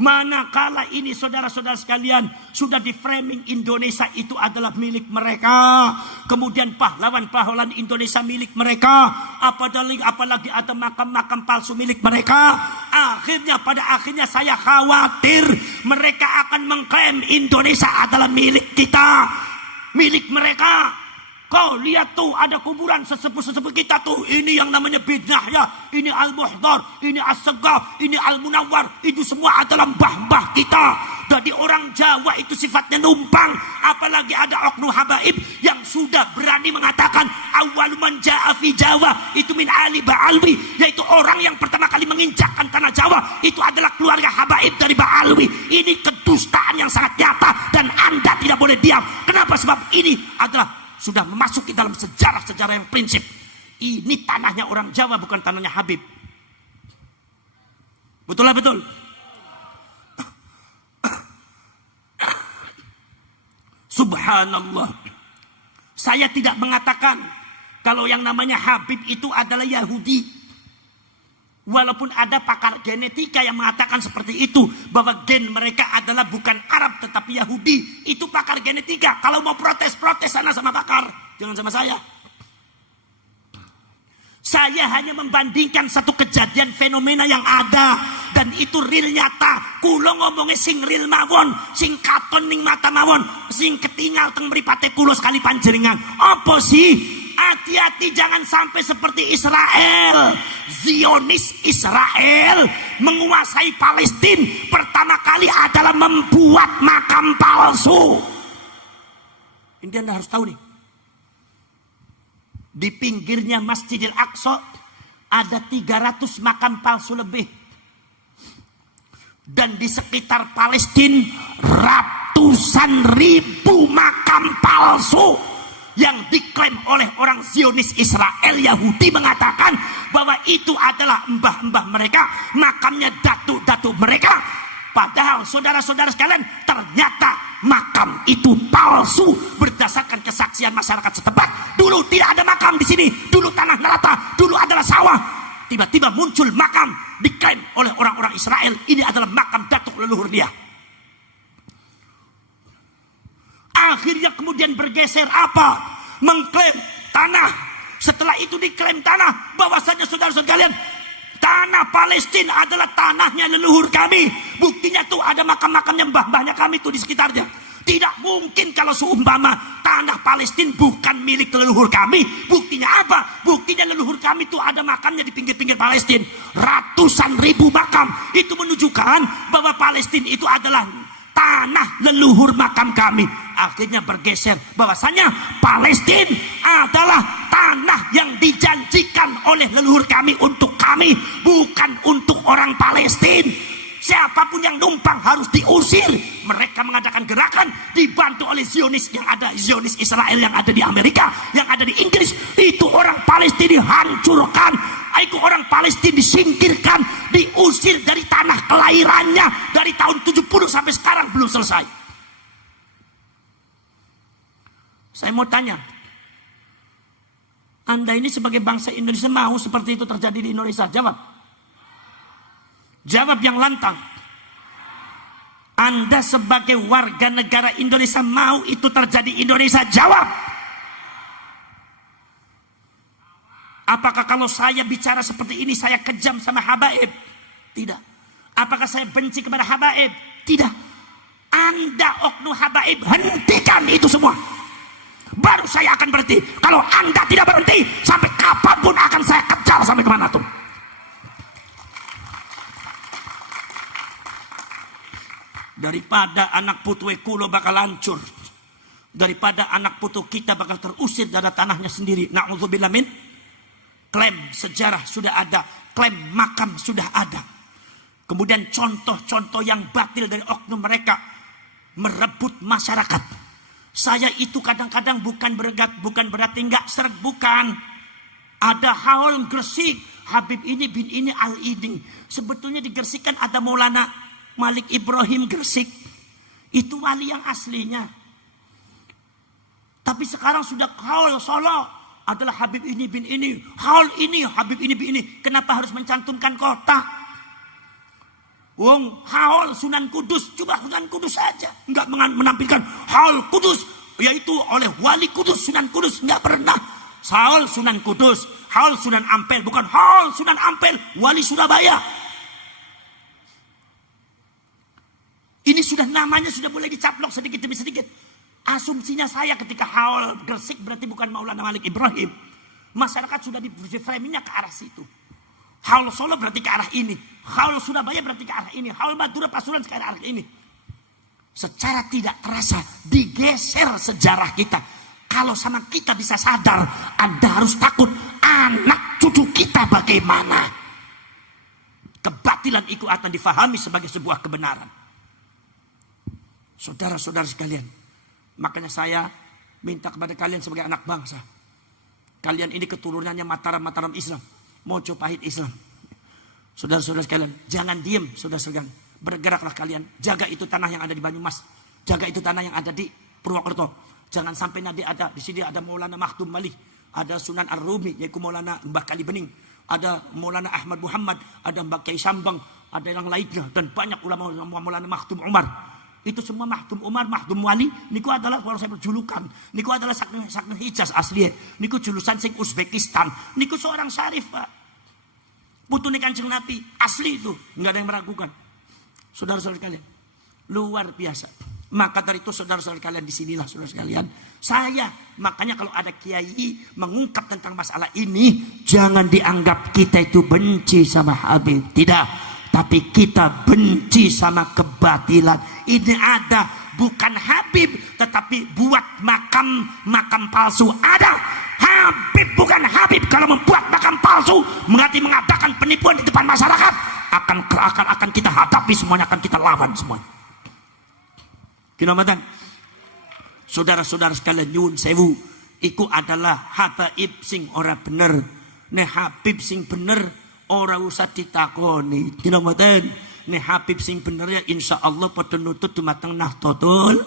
manakala ini saudara-saudara sekalian sudah di framing Indonesia itu adalah milik mereka, kemudian pahlawan-pahlawan Indonesia milik mereka, apalagi ada makam-makam palsu milik mereka. Pada akhirnya saya khawatir mereka akan mengklaim Indonesia adalah milik kita, milik mereka. Kau lihat tuh ada kuburan sesepuh-sesepuh kita tuh. Ini yang namanya bid'ah ya. Ini Al-Muhdar, ini As-Saggah, ini Al-Munawwar. Itu semua adalah mbah-mbah kita. Jadi orang Jawa itu sifatnya numpang. Apalagi ada oknum habaib yang sudah berani mengatakan awwalu man ja'a fi Jawa itu min Ali Ba'alwi, yaitu orang yang pertama kali menginjakkan tanah Jawa itu adalah keluarga habaib dari Ba'alwi. Ini kedustaan yang sangat nyata dan Anda tidak boleh diam. Kenapa? Sebab ini adalah sudah memasuki dalam sejarah-sejarah yang prinsip. Ini tanahnya orang Jawa, bukan tanahnya Habib. Betul lah, betul. Subhanallah. Saya tidak mengatakan kalau yang namanya Habib itu adalah Yahudi. Walaupun ada pakar genetika yang mengatakan seperti itu, bahwa gen mereka adalah bukan Arab tetapi Yahudi. Itu pakar genetika. Kalau mau protes sana sama pakar, jangan sama saya. Saya hanya membandingkan satu kejadian fenomena yang ada, dan itu real nyata. Kulo ngomongnya sing real mawon, sing katon ning mata mawon, sing ketinggal teng mripate kulo sekali panjenengan. Apa sih? Hati-hati jangan sampai seperti Israel. Zionis Israel menguasai Palestina pertama kali adalah membuat makam palsu. Ini Anda harus tahu nih. Di pinggirnya Masjidil Aqsa ada 300 makam palsu lebih. Dan di sekitar Palestina ratusan ribu makam palsu yang diklaim oleh orang Zionis Israel Yahudi, mengatakan bahwa itu adalah mbah-mbah mereka, makamnya datuk-datuk mereka. Padahal saudara-saudara sekalian, ternyata makam itu palsu berdasarkan kesaksian masyarakat setempat. Dulu tidak ada makam di sini, dulu tanah nerata, dulu adalah sawah. Tiba-tiba muncul makam diklaim oleh orang-orang Israel, ini adalah makam datuk leluhur dia. Akhirnya kemudian bergeser apa? Mengklaim tanah. Setelah itu diklaim tanah, bahwasanya saudara-saudara sekalian, tanah Palestina adalah tanahnya leluhur kami. Buktinya tuh ada makam-makamnya mbah-mbahnya kami tuh di sekitarnya. Tidak mungkin kalau seumpama tanah Palestina bukan milik leluhur kami. Buktinya apa? Buktinya leluhur kami tuh ada makamnya di pinggir-pinggir Palestina. Ratusan ribu makam. Itu menunjukkan bahwa Palestina itu adalah tanah leluhur makam kami. Akhirnya bergeser bahwasanya Palestina adalah tanah yang dijanjikan oleh leluhur kami untuk kami, bukan untuk orang Palestina. Siapapun yang numpang harus diusir. Mereka mengadakan gerakan dibantu oleh Zionis yang ada, Zionis Israel yang ada di Amerika, yang ada di Inggris. Itu orang Palestina dihancurkan, itu orang Palestina disingkirkan, diusir dari tanah kelahirannya. Dari tahun 70 sampai sekarang belum selesai. Saya mau tanya, Anda ini sebagai bangsa Indonesia mau seperti itu terjadi di Indonesia? Jawab. Jawab yang lantang. Anda sebagai warga negara Indonesia mau itu terjadi di Indonesia? Jawab. Apakah kalau saya bicara seperti ini saya kejam sama habaib? Tidak. Apakah saya benci kepada habaib? Tidak. Anda oknum habaib, hentikan itu semua. Baru saya akan berhenti. Kalau Anda tidak berhenti, sampai kapanpun akan saya kejar sampai kemana tuh. Daripada anak putu kulo bakal hancur, daripada anak putu kita bakal terusir dari tanahnya sendiri. Na'udzubillah min. Klaim sejarah sudah ada, klaim makam sudah ada. Kemudian contoh-contoh yang batil dari oknum mereka merebut masyarakat. Saya itu kadang-kadang bukan berarti nggak seret, bukan. Ada haul Gresik, Habib ini bin ini al ini. Sebetulnya di Gresik kan ada Maulana Malik Ibrahim Gresik. Itu wali yang aslinya. Tapi sekarang sudah haul Solo adalah Habib ini bin ini. Haul ini Habib ini bin ini. Kenapa harus mencantumkan kota? Wong haul Sunan Kudus, coba Sunan Kudus saja enggak menampilkan haul Kudus, yaitu oleh wali Kudus Sunan Kudus, enggak pernah. Haul Sunan Kudus, haul Sunan Ampel, bukan haul Sunan Ampel wali Surabaya. Ini sudah namanya sudah mulai dicaplok sedikit demi sedikit. Asumsinya saya ketika haul Gresik berarti bukan Maulana Malik Ibrahim. Masyarakat sudah di framingnya ke arah situ. Haul Solo berarti ke arah ini, haul Surabaya berarti ke arah ini, haul Madura Pasuruan ke arah ini. Secara tidak terasa digeser sejarah kita. Kalau sama kita bisa sadar, Anda harus takut anak cucu kita bagaimana. Kebatilan itu akan difahami sebagai sebuah kebenaran. Saudara-saudara sekalian, makanya saya minta kepada kalian sebagai anak bangsa. Kalian ini keturunannya Mataram Islam, Mojopahit Islam. Saudara-saudara sekalian, jangan diem, saudara-saudara. Bergeraklah kalian, jaga itu tanah yang ada di Banyumas, jaga itu tanah yang ada di Purwokerto. Jangan sampai nanti ada di sini ada Maulana Makhdum Malih, ada Sunan Ar-Rumi, yaitu Maulana Mbah Kali Bening, ada Maulana Ahmad Muhammad, ada Mbah Kiai Sambang, ada yang lainnya dan banyak ulama Maulana Makhdum Umar. Itu semua Mahdum Umar, Mahdum Wali, niku adalah kalau saya berjulukan, niku adalah sakna Hijaz asli, niku julusan sing Uzbekistan, niku seorang syarif Pak. Putune Kanjeng Nabi asli itu, nggak ada yang meragukan. Saudara-saudara kalian, luar biasa. Maka dari itu saudara-saudara kalian disinilah saudara sekalian, saya makanya kalau ada kiai mengungkap tentang masalah ini, jangan dianggap kita itu benci sama Habib, tidak. Tapi kita benci sama kebatilan. Ini ada bukan Habib, tetapi buat makam palsu ada. Habib bukan Habib. Kalau membuat makam palsu, berarti mengadakan penipuan di depan masyarakat. Akan kita hadapi semuanya, akan kita lawan semuanya. Kinamatan, saudara-saudara sekalian nyuwun sewu, iku adalah Habib sing ora bener. Nek Habib sing bener, ora usah ditakoni. Kinamatan, nek Habib sing bener ya insya Allah pada nutut dumateng Nahdlatul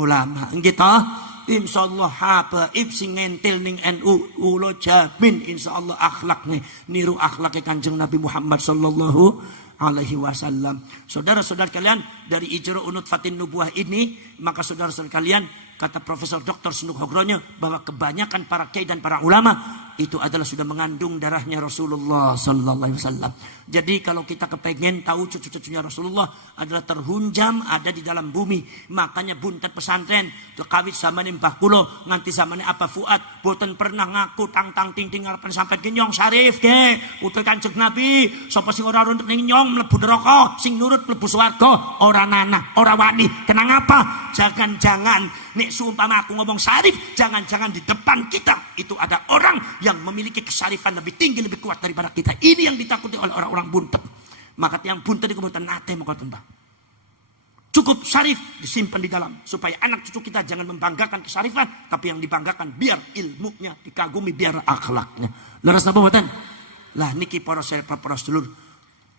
Ulama. Kita insya Allah Habib sing ngentil ning NU, ulo jamin insya Allah akhlaknya niru akhlaknya Kanjeng Nabi Muhammad sallallahu alaihi wasallam. Saudara-saudara kalian, dari Ijra Unut Fatin Nubuah ini, maka saudara-saudara kalian, kata Profesor Dr. Snuk Hogronyo, bahwa kebanyakan para kiai dan para ulama itu adalah sudah mengandung darahnya Rasulullah sallallahu alaihi wasallam. Jadi kalau kita kepengen tahu cucu-cucunya Rasulullah adalah terhunjam ada di dalam bumi, makanya buntet pesantren kawit zamane Mbah kula nganti zamane apa Fuad boten pernah ngaku tang ting harapan sampai kenyong Syarif ke putra Kanjeng Nabi, sapa sing ora nurut ning nyong mlebu neraka, sing nurut mlebu swarga, ora nanah, ora wani. Kenang apa? Jangan-jangan nek seumpama aku ngomong Syarif, jangan-jangan di depan kita itu ada orang yang memiliki kesyarifan lebih tinggi, lebih kuat daripada kita. Ini yang ditakuti oleh orang-orang buntet. Maka yang buntet itu kemudian nate mau tembak. Cukup syarif disimpan di dalam supaya anak cucu kita jangan membanggakan kesyarifan, tapi yang dibanggakan biar ilmunya dikagumi, biar akhlaknya. Leres napa mboten? Lah niki para sedulur,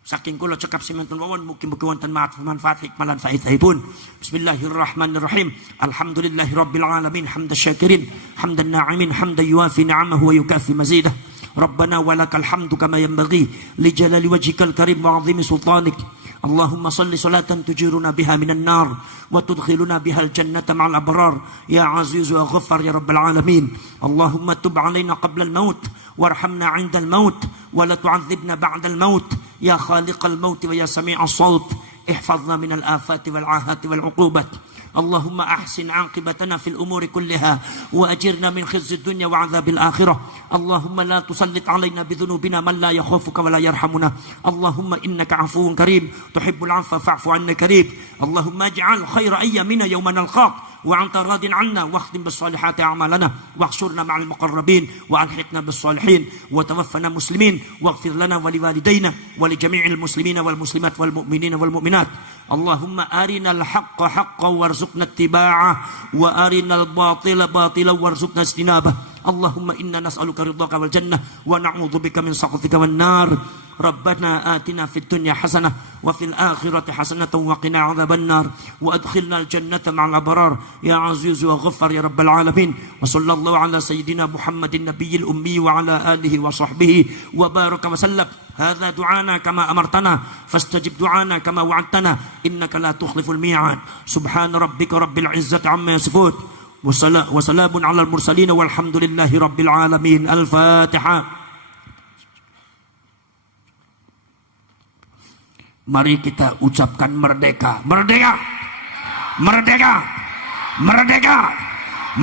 saking kula cekap semanten mawon mugi-mugi wonten manfaat hikmah lan faedahipun. Bismillahirrahmanirrahim. Alhamdulillahirabbil alamin hamdan syakirin hamdan na'imin hamdan yuwafi ni'amahu wa yukafi mazidah. Rabbana walakal hamdu kama yanbaghi li jalali wajhikal karim wa 'azimi sultanik. Allahumma salli salatan tujiruna biha minan nar wa tudkhiluna biha al-jannata ma'al abrar ya aziz wa ghaffar ya rabbal alamin. Allahumma tub 'alaina qabla al-maut warhamna 'inda al-maut wa la tu'adzibna ba'da al-maut ya khaliqal maut wa ya sami'as saut. Ihfazna min al-afati wal 'ahati wal 'uqubat. اللهم أحسن عاقبتنا في الأمور كلها وأجرنا من خزي الدنيا وعذاب الآخرة. اللهم لا تسلط علينا بذنوبنا من لا يخافك ولا يرحمنا. اللهم إنك عفو كريم تحب العفو فاعف عنا كريم. اللهم اجعل خير أيامنا يوم نلقاك وأنت راض عنا واختم بالصالحات أعمالنا واحشرنا مع المقربين وألحقنا بالصالحين وتوفنا مسلمين واغفر لنا ولوالدينا ولجميع المسلمين والمسلمات والمؤمنين والمؤمنات. اللهم أرنا الحق حقا وارزقنا اتباعه وأرنا الباطل باطلا وارزقنا اجتنابه. اللهم إنا نسألك رضاك والجنة ونعوذ بك من سخطك والنار. ربنا آتنا في الدنيا حسنة وفي الآخرة حسنة وقنا عذاب النار وأدخلنا الجنة مع الأبرار يا عزيز وغفر يا رب العالمين. وصلى الله على سيدنا محمد النبي الأمي وعلى آله وصحبه وبارك وسلم. هذا دعانا كما أمرتنا فاستجب دعانا كما وعدتنا إنك لا تخلف الميعاد. سبحان ربك رب العزة عما يصفون وسلام على المرسلين والحمد لله رب العالمين. الفاتحة. Mari kita ucapkan merdeka, merdeka, merdeka, merdeka,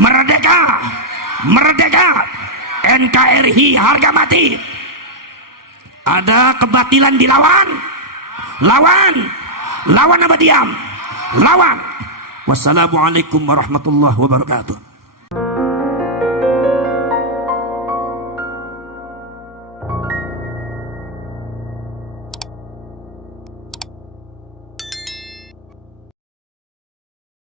merdeka, merdeka. NKRI harga mati. Ada kebatilan dilawan, lawan, lawan apa diam, lawan. Wassalamualaikum warahmatullahi wabarakatuh.